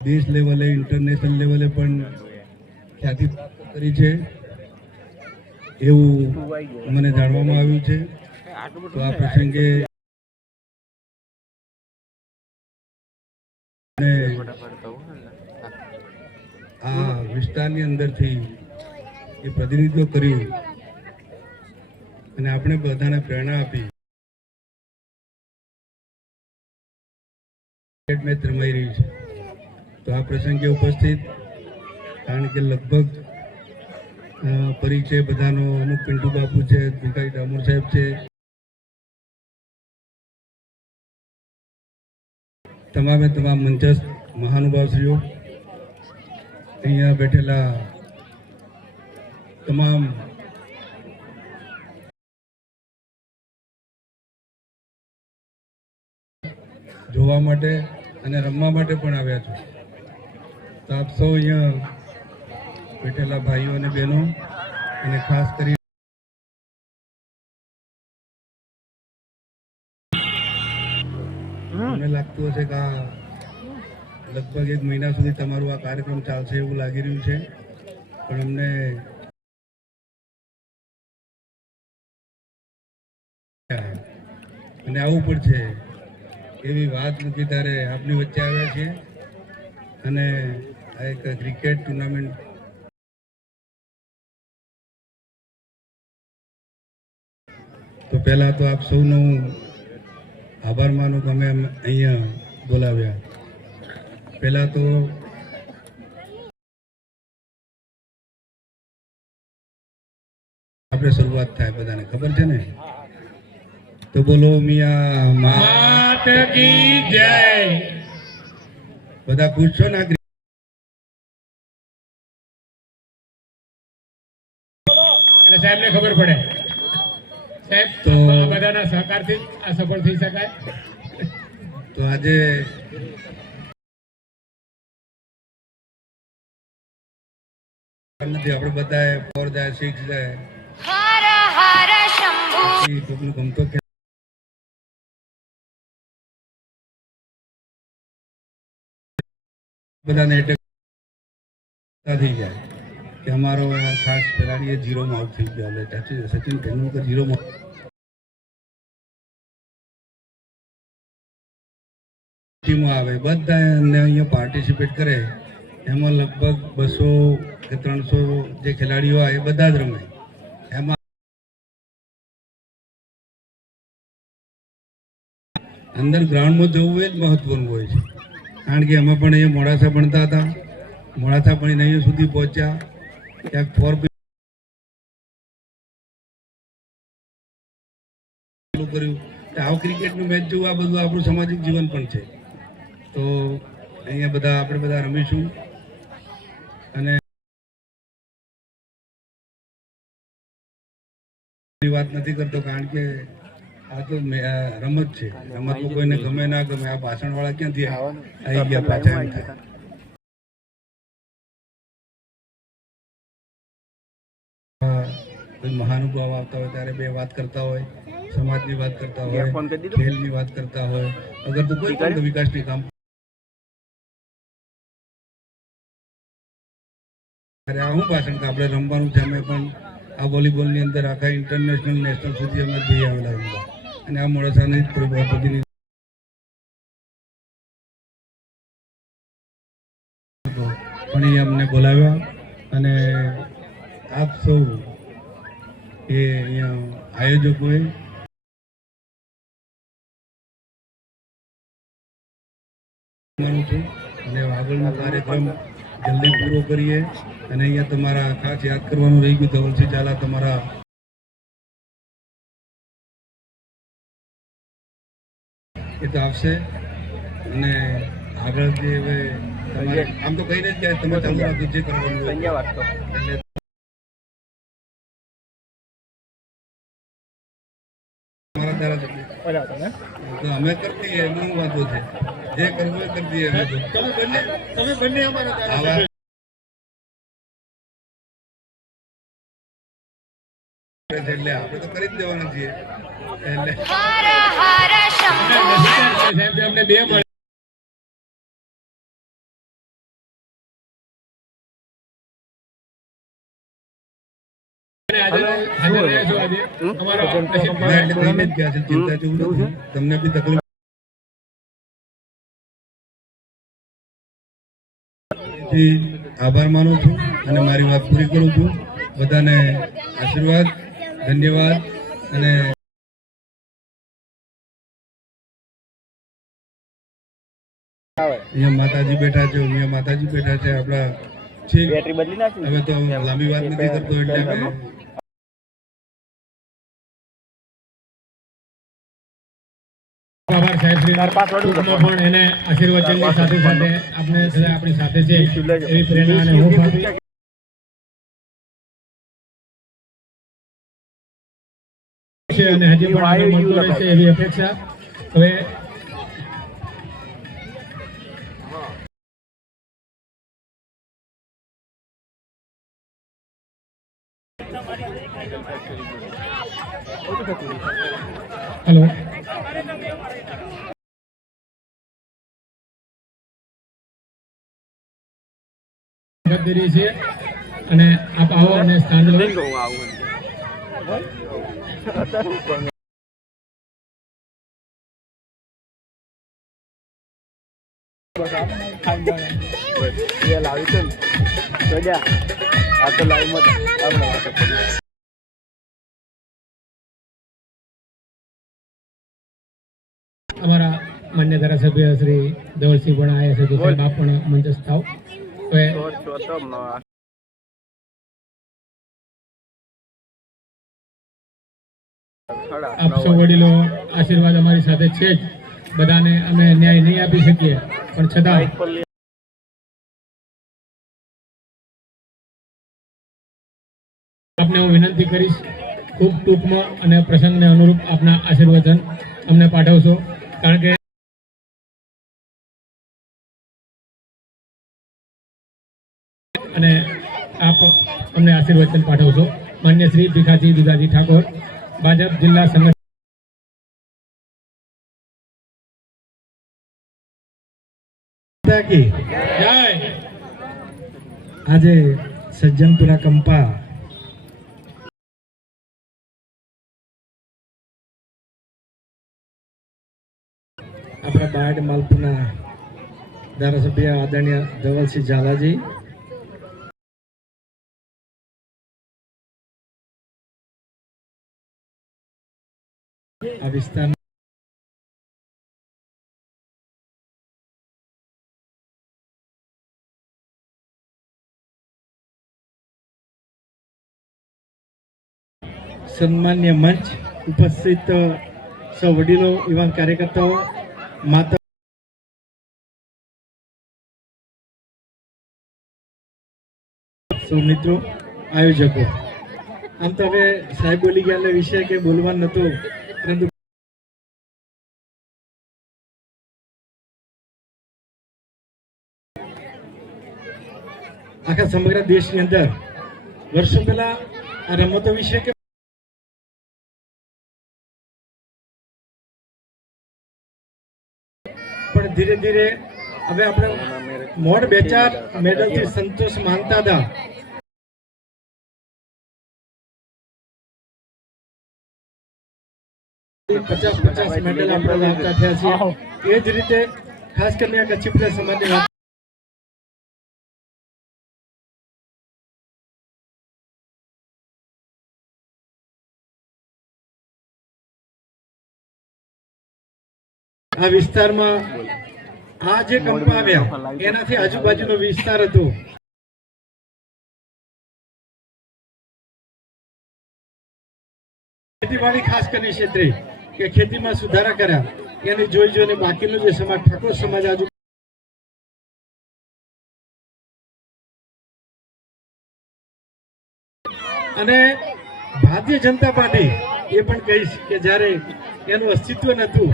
દેશ લેવલે ઇન્ટરનેશનલ લેવલે પણ ખ્યાતિ કરી છે એવું મને જાણવામાં આવ્યું છે. તો આ પ્રસંગે આ વિસ્તારની અંદરથી એ પ્રતિનિધિત્વ કર્યું અને આપણે બધાને પ્રેરણા આપી ક્રિકેટ મેચ રમાઈ રહી છે. તો આ પ્રસંગે ઉપસ્થિત કારણ કે લગભગ પરિચય બધાનો અમુક પિન્ટુ બાપુ છે, ભીખાઈ ડામોર સાહેબ છે, તમામે તમામ મંચસ્થ મહાનુભાવશ્રીઓ, અહીંયા બેઠેલા તમામ જોવા માટે અને રમવા માટે પણ આવ્યા છો. તો આપ સૌ અહીંયા બેઠેલા ભાઈઓ અને બહેનો અને ખાસ કરી મને લાગતું હશે કે આ લગભગ 1 મહિના સુધી તમારું આ કાર્યક્રમ ચાલશે એવું લાગી રહ્યું છે, પણ અમને અને આવું પણ છે એવી વાત મૂકી ત્યારે આપની વચ્ચે આવ્યા છીએ અને આ એક ક્રિકેટ ટુર્નામેન્ટ તો પહેલા તો આપ સૌનો હું આભાર માનું કે અમે અહીંયા બોલાવ્યા. પહેલા તો આપણે શરૂઆત થાય બધાને ખબર છે ને, તો બોલો મિયા માત કી જય. બધા ખુશ છો ને? એટલે સાહેબને ખબર પડે સાહેબ તો આ બધાના સહકારથી આ સફળ થઈ શકાય. તો આજે નથી આપણે બધાએ 4 જાય 6 જાય કોકનું ગમતો બધાને એટેક થઈ જાય કે અમારો ખાસ ખેલાડી 0 આઉટ થઈ ગયો. એટલે સચિન તેંડુલકર 0 ટીમો આવે બધા અહીંયા પાર્ટિસિપેટ કરે, એમાં લગભગ 200 કે 300 જે ખેલાડીઓ આવે એ બધા જ રમે. એમાં અંદર ગ્રાઉન્ડમાં જવું એ જ મહત્વનું હોય છે, કારણ કે એમાં પણ અહીંયા મોડાસા ભણતા હતા, મોડાસા ભણીને અહીંયા સુધી પહોંચ્યા, ક્યાંક 4 કર્યું. આવું ક્રિકેટનું મેચ જોવું આ બધું આપણું સામાજિક જીવન પણ છે. તો અહીંયા બધા આપણે બધા રમીશું અને વાત નથી કરતો, કારણ કે આ તો રમત છે. રમત કોઈને ગમે ના ગમે, આ ભાષણ વાળા ક્યાંથી આવી ગયા પાછા એમ થાય. કોઈ મહાનુભાવ આવતા હોય ત્યારે બે વાત કરતા હોય, સમાજની વાત કરતા હોય, ખેલની વાત કરતા હોય, અગર તો કોઈ પણ વિકાસની કામ હું ભાષણ કે આપણે રમવાનું છે. અમે પણ આ વોલીબોલની અંદર આખા ઇન્ટરનેશનલ નેશનલ સુધી અમે જઈ આવેલા હતા અને આ મોડાસાની પ્રતિનિધિ પણ એ અમને બોલાવ્યા અને આપ સૌ એ અહીંયા આયોજકોએ માનું છું અને આગળનો કાર્યક્રમ જલ્દી પૂરો કરીએ. અને અહીંયા તમારા ખાસ યાદ કરવાનું રહી ગયું ધવલસિંહ ઝાલા તમારા એ તો આવશે અને આગળથી હવે આમ તો કહીને જ કે તમે ચાલુ રાખો જે કરવાનું હોય. સંજય વાત તો એટલે તમારા ધારાસભ્ય તો અમે કરતી એમનું વાંધો છે, જે કરવું એ કરતી અમે તો તમે બંને અમારા આવા એટલે આપણે તો કરી જ દેવાના છીએ. એટલે સાહેબ અમને બે મળે. હાજર રહ્યા છો આજે અમારો નસીબ ના, એટલે કહીને જ ગયા છે, ચિંતા જેવું નથી. તમને બી તકલીફ થી આભાર માનું છું અને મારી વાત પૂરી કરું છું. બધાને આશીર્વાદ, ધન્યવાદ. અને અહીંયા માતાજી બેઠા છે, અહીંયા માતાજી બેઠા છે આપણા છે. બેટરી બદલી નાખી. હવે તો લાંબી વાત નથી કરતો એટલે અમે આભાર સાહેબ શ્રી પણ એને આશીર્વચનની સાથે સાથે આપણે સદા આપણી સાથે છે એવી પ્રેરણા અને હોપ આપી. છે અને હજી પણ આગળ મળતો રહેશે એવી અપેક્ષા. હવે હેલો કરી છે અને આપ આવો અને સ્થાન લો. લાવી છે ને આ તો લાઈવમાં આપણે વાતો કરીએ. અમારા માન્ય ધારાસભ્ય શ્રી ધવલસિંહ પણ આવ્યા છે તો સાહેબ આપ પણ મંચસ્થ થાવ. હવે આપ સૌ વડીલો આશીર્વાદ અમારી સાથે છે જ. બધાને અમે ન્યાય નહીં આપી શકીએ પણ છતાં આપને હું વિનંતી કરીશ ખૂબ ટૂંકમાં અને પ્રસંગને અનુરૂપ આપના આશીર્વચન અમને પાઠવશો, કારણ કે અને આપ અમને આશીર્વચન પાઠવશો. માન્ય શ્રી ભીખાજી વિગાજી ઠાકોર, ભાજપ જિલ્લા સંગઠન. જય. આજે સજ્જનપુરા કંપા આપણા બાયડ માલપુરના ધારાસભ્ય આદરણીય ધવલસિંહ ઝાલાજી, આ વિસ્તાર સન્માન્ય મંચ ઉપસ્થિત સૌ વડીલો, યુવાન કાર્યકર્તાઓ, માતા સૌ મિત્રો, આયોજકો. આમ તો હવે સાહેબ બોલી ગયા એટલે વિષય કે બોલવા નતો, પરંતુ આખા સમગ્ર દેશની અંદર વર્ષો પહેલા આ રમતો વિશે કે પણ ધીરે ધીરે હવે આપણે મોડ 2-4 મેડલથી સંતોષ માનતા હતા. પચાસ મેડલ આપણે લાવતા થયા છીએ. એ જ રીતે ખાસ કરીને આ કચ્છી પ્લેયર સમાજની વાત આ વિસ્તારમાં આ જે કંપા આવ્યા એનાથી આજુબાજુનો વિસ્તાર હતો ખેતીવાડી ખાસ કરીને ક્ષેત્રે કે ખેતીમાં સુધારા કર્યા એને જોઈને બાકીનો જે સમાજ ઠાકોર સમાજ આજુ અને ભારતીય જનતા પાર્ટી એ પણ કહીશ કે જ્યારે એનું અસ્તિત્વ નહોતું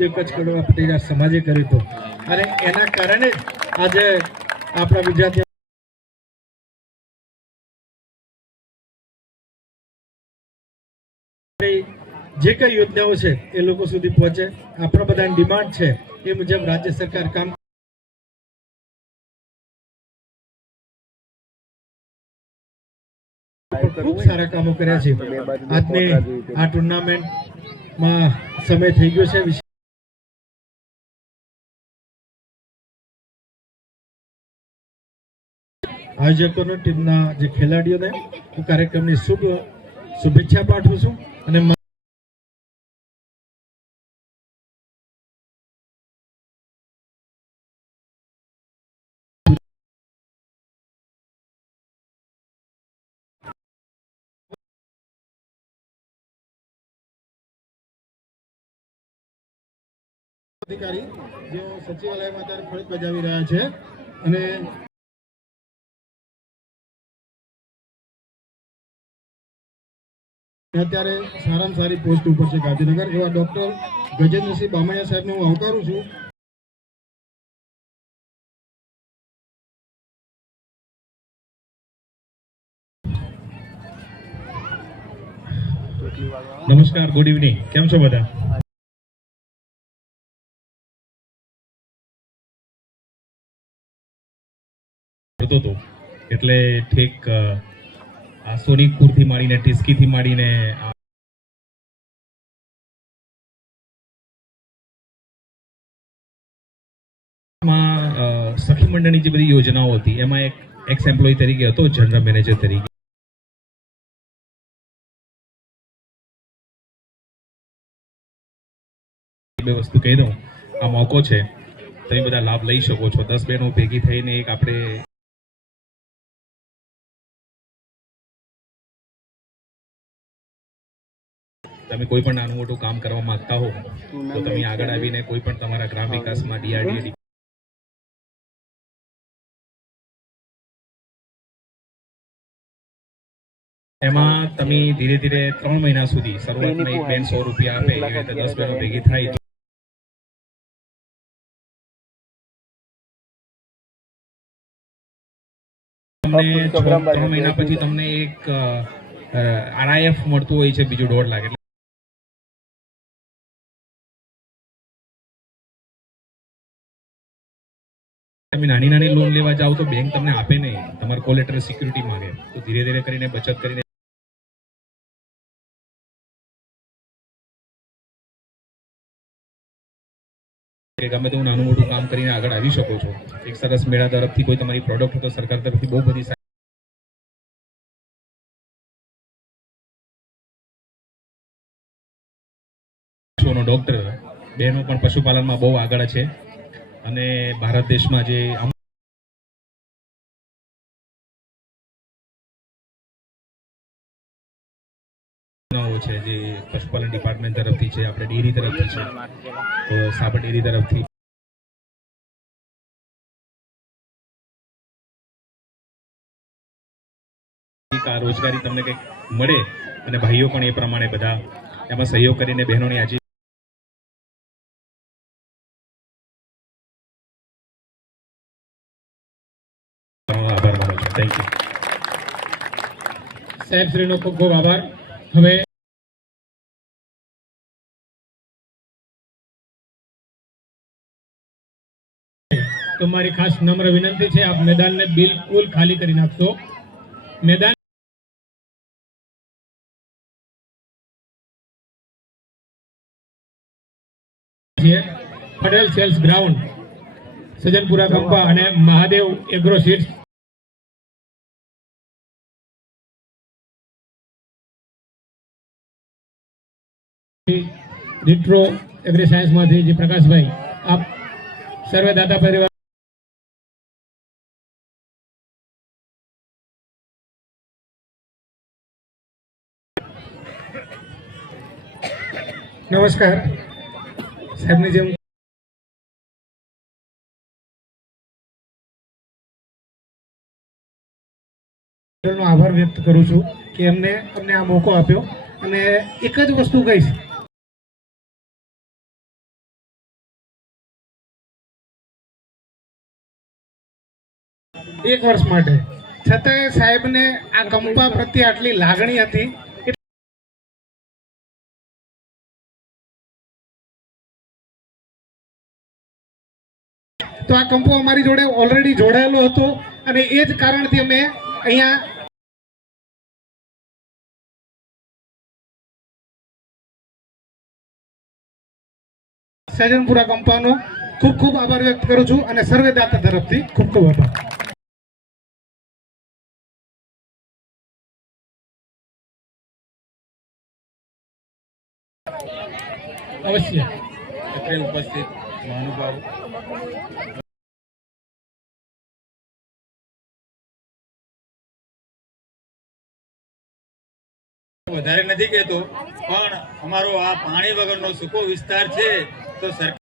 જે કચ્છ કડવા પટેલ સમાજે કર્યું હતું અને એના કારણે જ આજે આપણા વિદ્યાર્થીઓ જે કઈ યોજનાઓ છે એ લોકો સુધી પહોંચે આપણા બધાની ડિમાન્ડ છે એ મુજબ રાજ્ય સરકાર કામ ખૂબ સારા કામો કર્યા છે આજની આ ટુર્નામેન્ટમાં સમય થઈ ગયો છે આયોજકોનો ટીમના જે ખેલાડીઓને હું કાર્યક્રમની શુભેચ્છા પાઠવું છું અને અધિકારી જેઓ સચિવાલયમાં અત્યારે ફરજ બજાવી રહ્યા છે અને અત્યારે સારામાં સારી પોસ્ટ ઉપર છે ગાંધીનગર એવા ડોક્ટર ગજેન્દ્રસિંહ બામણિયા સાહેબને હું આવકારું છું. નમસ્કાર, ગુડ ઇવનિંગ. કેમ છો બધા? હતો એટલે ઠીક આ સોનિકપુરથી માંડીને ટીસ્કીથી માંડીને સખી મંડળની જે બધી યોજનાઓ હતી એમાં એક એક્સ એમ્પ્લોય તરીકે હતો, જનરલ મેનેજર તરીકે. બે વસ્તુ કહી દઉં, આ મોકો છે, તમે બધા લાભ લઈ શકો છો. 10 બહેનો ભેગી થઈને એક આપણે તમે કોઈ પણ નાનું મોટું કામ કરવા માંગતા હો તો તમે આગળ આવીને કોઈ પણ તમારા ગ્રામ વિકાસમાં ડીઆરડીએ એમાં તમે ધીરે ધીરે 3 મહિના સુધી શરૂઆતમાં એક બેન 100 રૂપિયા આપે, એ રીતે 10 બહેનો ભેગી થાય. તમને 3 મહિના પછી તમને એક આરઆઈએફ મળતું હોય છે, બીજું 1.5 લાખ. તમે નાની નાની લોન લેવા જાઓ તો બેંક તમને આપે નહીં, તમારે કોલેટરલ સિક્યુરિટી માંગે. તો ધીરે ધીરે કરીને બચત કરીને ગમે તેવું નાનું મોટું કામ કરીને આગળ આવી શકો છો. એક સરસ મેળા તરફથી કોઈ તમારી પ્રોડક્ટ તો સરકાર તરફથી બહુ બધી ડોક્ટર બહેનો પણ પશુપાલનમાં બહુ આગળ છે અને ભારત દેશમાં જે છે જે પશુપાલન ડિપાર્ટમેન્ટ તરફથી છે, આપણે ડેરી તરફથી છે, તો સાબર ડેરી તરફથી રોજગારી તમને કંઈક મળે અને ભાઈઓ પણ એ પ્રમાણે બધા એમાં સહયોગ કરીને બહેનોની આજે આભાર માનું છું. થેન્ક યુ સાહેબ શ્રીનો ખૂબ ખૂબ આભાર. હવે તમારી ખાસ નમ્ર વિનંતી છે, આપ મેદાનને બિલકુલ ખાલી કરી નાખશો. મેદાન પટેલ સેલ્સ ગ્રાઉન્ડ, સજનપુરા કંપા અને Mahadev agro seeds retro agri સાયન્સમાંથી જે પ્રકાશભાઈ આપ સર્વે દાતા પરિવાર નમસ્કાર. સાહેબની જેમ નો આભાર વ્યક્ત કરું છું કે અમને આ મોકો આપ્યો અને એક જ વસ્તુ કહીશ, એક વર્ષ માટે છતાંય સાહેબને આ કંપા પ્રત્યે આટલી લાગણી હતી. તો આ કંપો અમારી જોડે ઓલરેડી જોડાયેલો હતો અને એ જ કારણથી અમે અહીંયા સજનપુરા કંપાનો ખૂબ ખૂબ આભાર વ્યક્ત કરું છું અને સર્વે દાતા તરફથી ખૂબ ખૂબ આભાર. અવશ્ય અત્રે ઉપસ્થિત મહાનુભાવો, વધારે નથી કહેતો, પણ અમારો આ પાણી વગરનો સૂકો વિસ્તાર છે તો સરકાર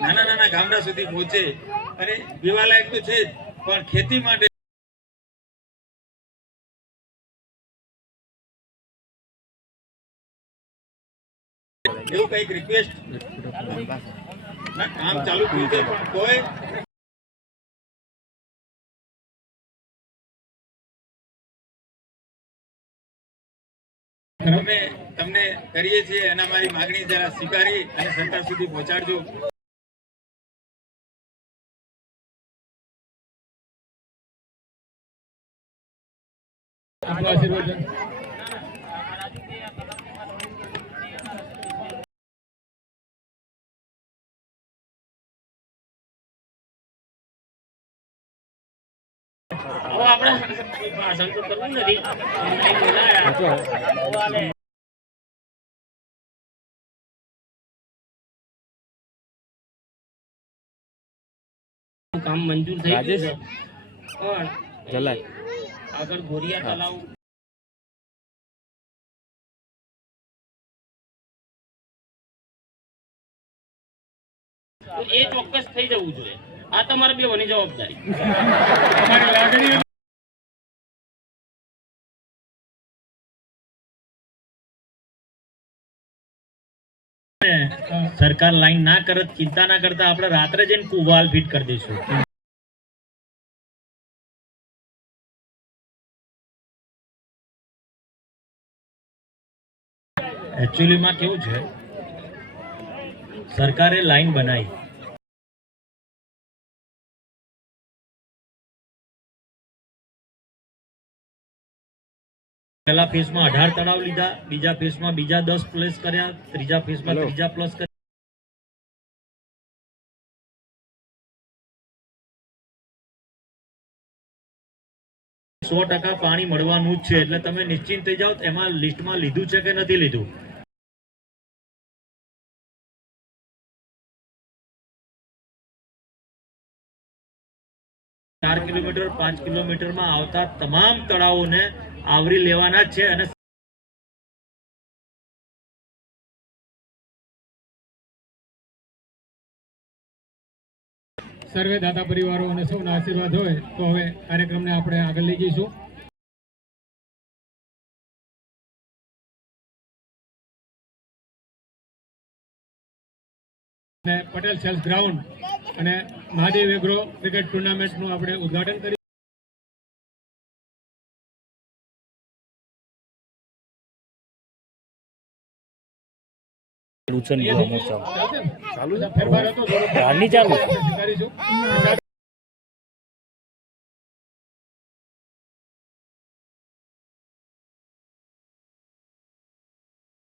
નાના નાના ગામડા સુધી પહોંચે અને પીવાલાયક તો છે જ, પણ ખેતી માટે એવું કઈક રિક્વેસ્ટ કામ ચાલુ થયું છે પણ કોઈ અમે તમને કરીએ છીએ અને અમારી માંગણી જરા સ્વીકારી અને સરકાર સુધી પહોંચાડજો. આપનો આશીર્વાદ. હવે આપણે ભાષણ તો કરવું નથી, કામ મંજૂર થઈ ગયું છે પણ આગળ ગોરિયા તલાવ તો એ ચોક્કસ થઈ જવું જોઈએ. આ તમારે બે બની જવાબદારી. અમારી લાગણી સરકાર લાઈન ના કરત, ચિંતા ના કરતા આપણે રાત્રે જઈને કુવાલ ફિટ કરી દઈશું. એકચ્યુઅલીમાં કેવું છે, સરકારે લાઈન બનાવી, પહેલા ફેઝમાં 18 તળાવ લીધા, બીજા ફેઝમાં બીજા 10 પ્લસ કર્યા, ત્રીજા ફેઝમાં ત્રીજા પ્લસ કર્યા. 100% પાણી મળવાનું જ છે, એટલે તમે નિશ્ચિંત થઈ જાઓ. એમાં લિસ્ટમાં લીધું છે કે નથી લીધું. ચાર કિલોમીટર 5 કિલોમીટરમાં આવતા તમામ તળાવોને આવરી લેવાના જ છે અને સર્વે દાતા પરિવારો અને સૌના આશીર્વાદ હોય તો હવે કાર્યક્રમને આપણે આગળ લઈ જઈશું. અને પટેલ સેલ્સ ગ્રાઉન્ડ અને મહાદેવ એગ્રો ક્રિકેટ ટુર્નામેન્ટનું આપણે ઉદઘાટન કરી ફેરફાર હતો સ્વીકારીશું.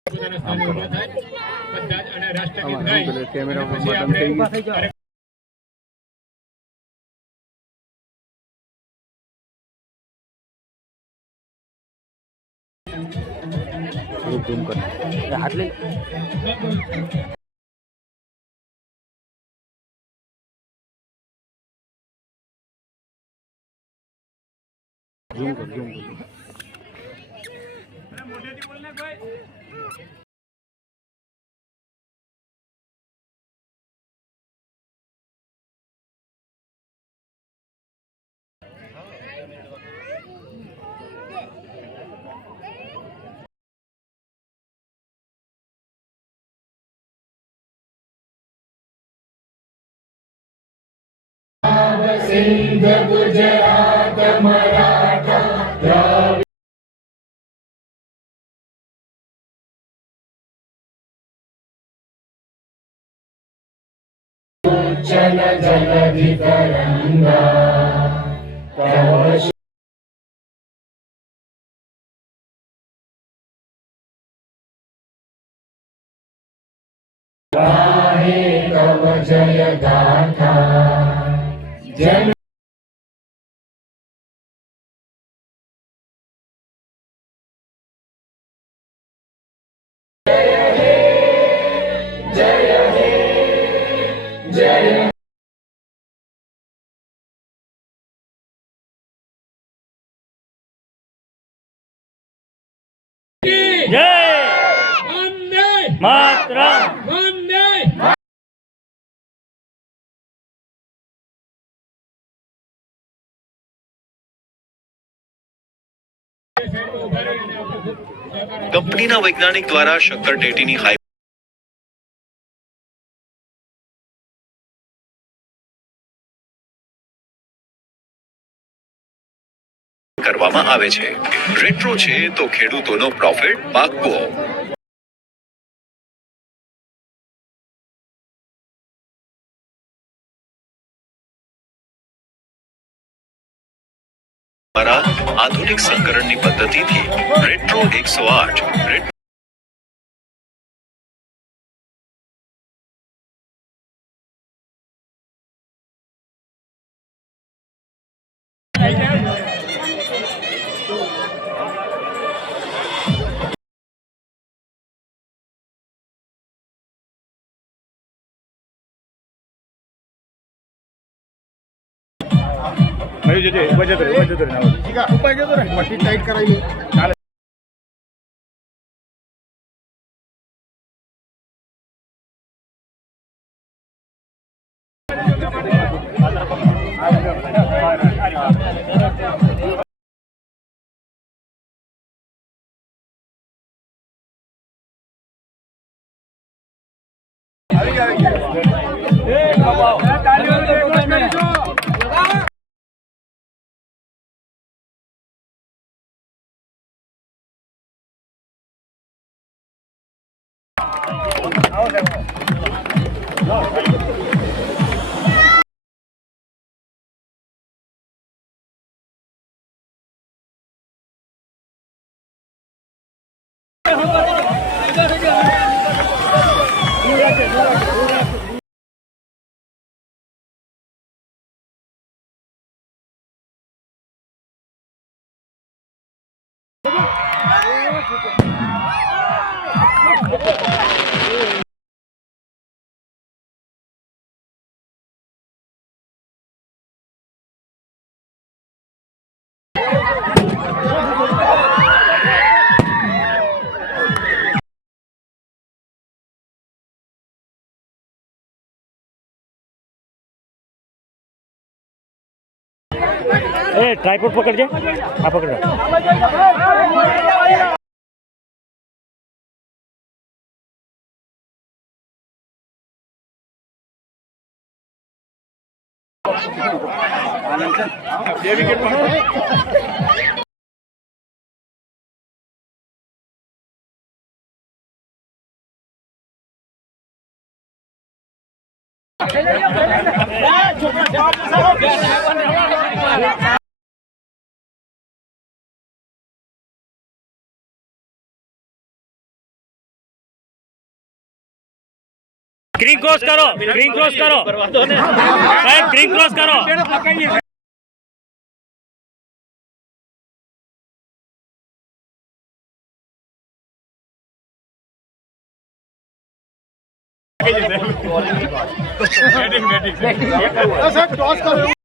પોતાના સ્થાને ઊભા થાય બધા જ અને રાષ્ટ્રગીત ગાય પછી આપણે ઝૂમ કર. જય માતરમ. કંપનીના વૈજ્ઞાનિક દ્વારા શક્કરટેટીની હાઈ કરવામાં આવે છે. રેટ્રો છે તો ખેડૂતોનો પ્રોફિટ પાક્કો. આધુનિક સંકરણની પદ્ધતિથી રેટ્રો 108 ટ્રાયપોડ પકડજે. આ પકડ. સ્ક્રીન ક્લોઝ કરો. સ્ક્રીન ક્લોઝ કરો સાહેબ. સ્ક્રીન ક્લોઝ કરો. સાહેબ ટોસ કરો.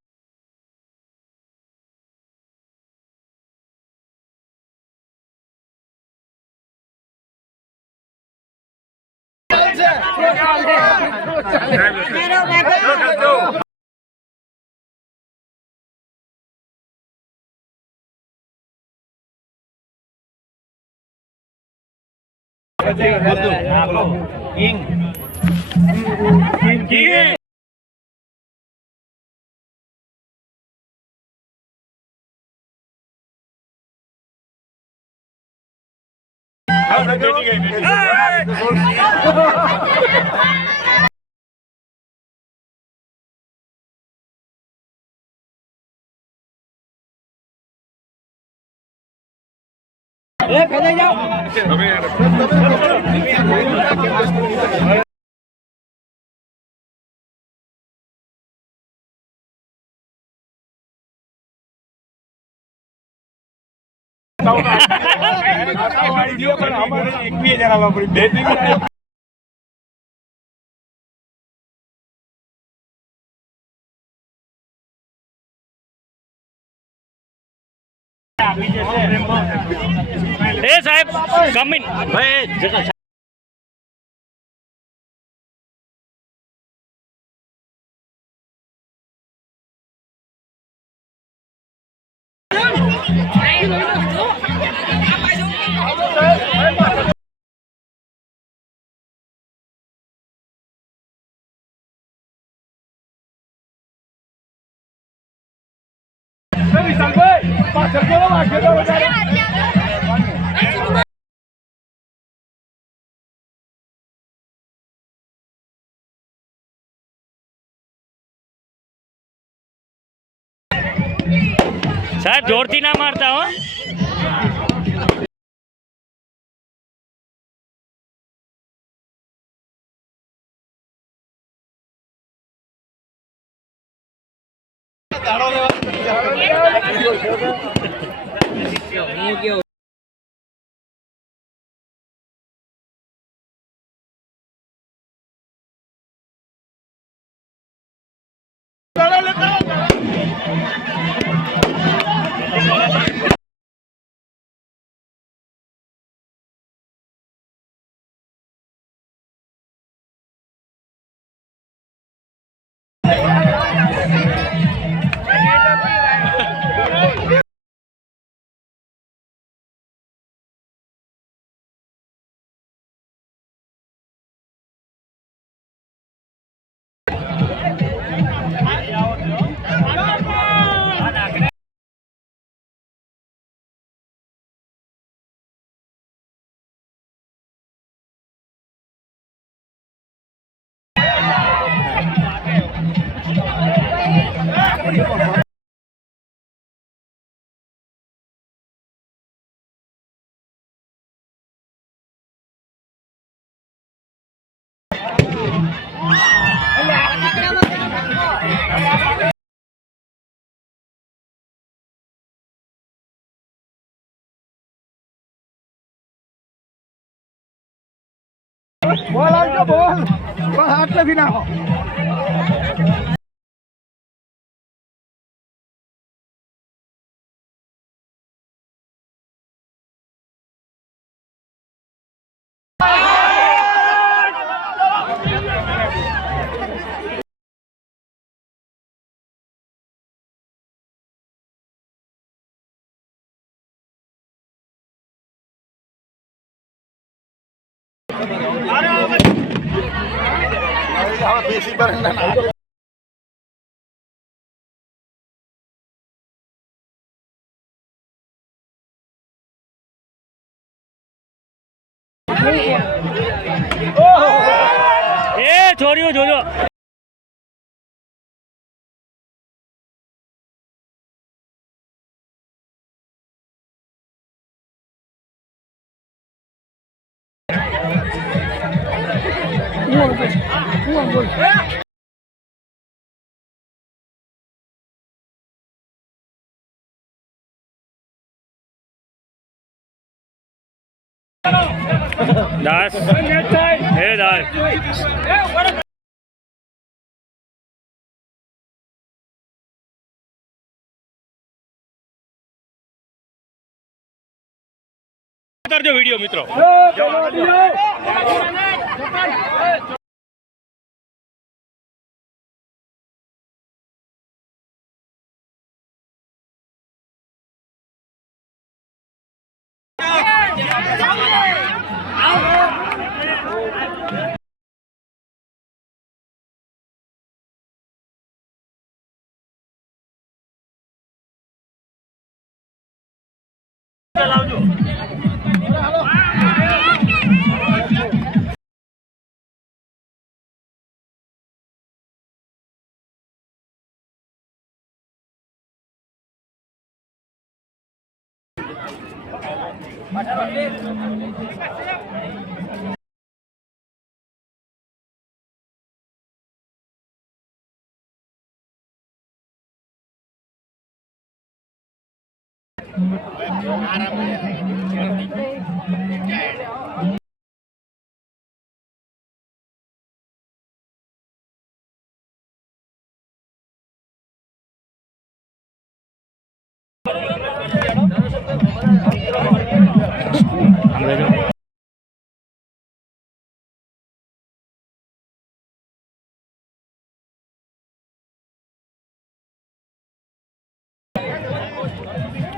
કિંગ સાહેબ કમિંગ ભાઈ સાહેબ જોરથી ના મારતા હો. બોલ આવજો બોલ બસ આટલેથી નાખો એ છોરીઓ જોજો. દાસ હે દાસ કરજો વિડીયો મિત્રો. ચલાવજો.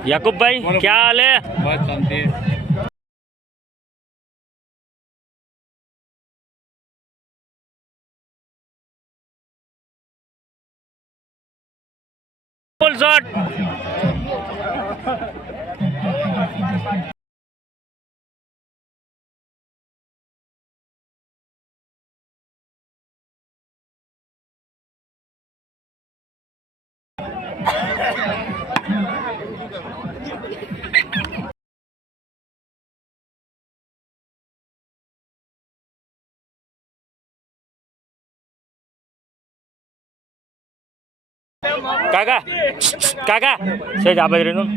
याकूब भाई क्या हाल है? बहुत शांति फुल शॉट। કાકા કાકા સેજ આ બાજુ રહેનું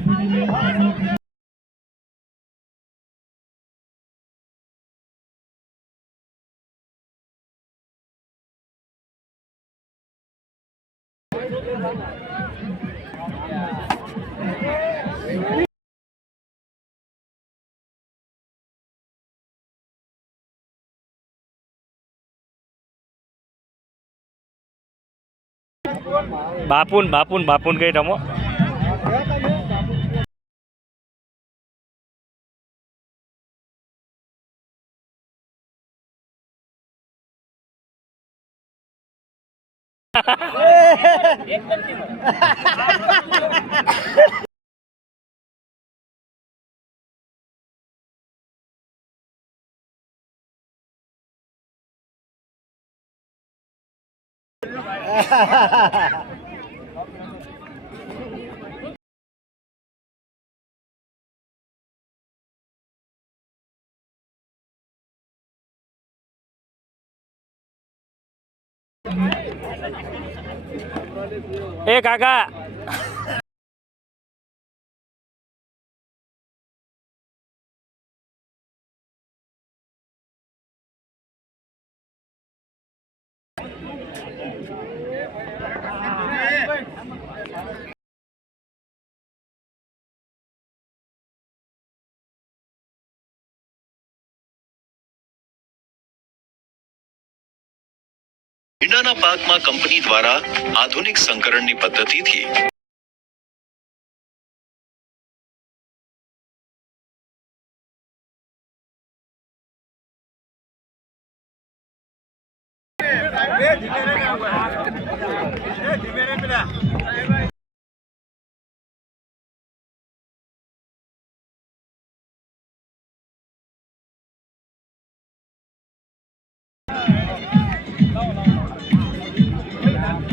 બાપુન બાપુન બાપુન કઈ રમો એ કાકા ભીંડાના પાકમાં કંપની દ્વારા આધુનિક સંકરણની પદ્ધતિથી ધીમે રે પેલા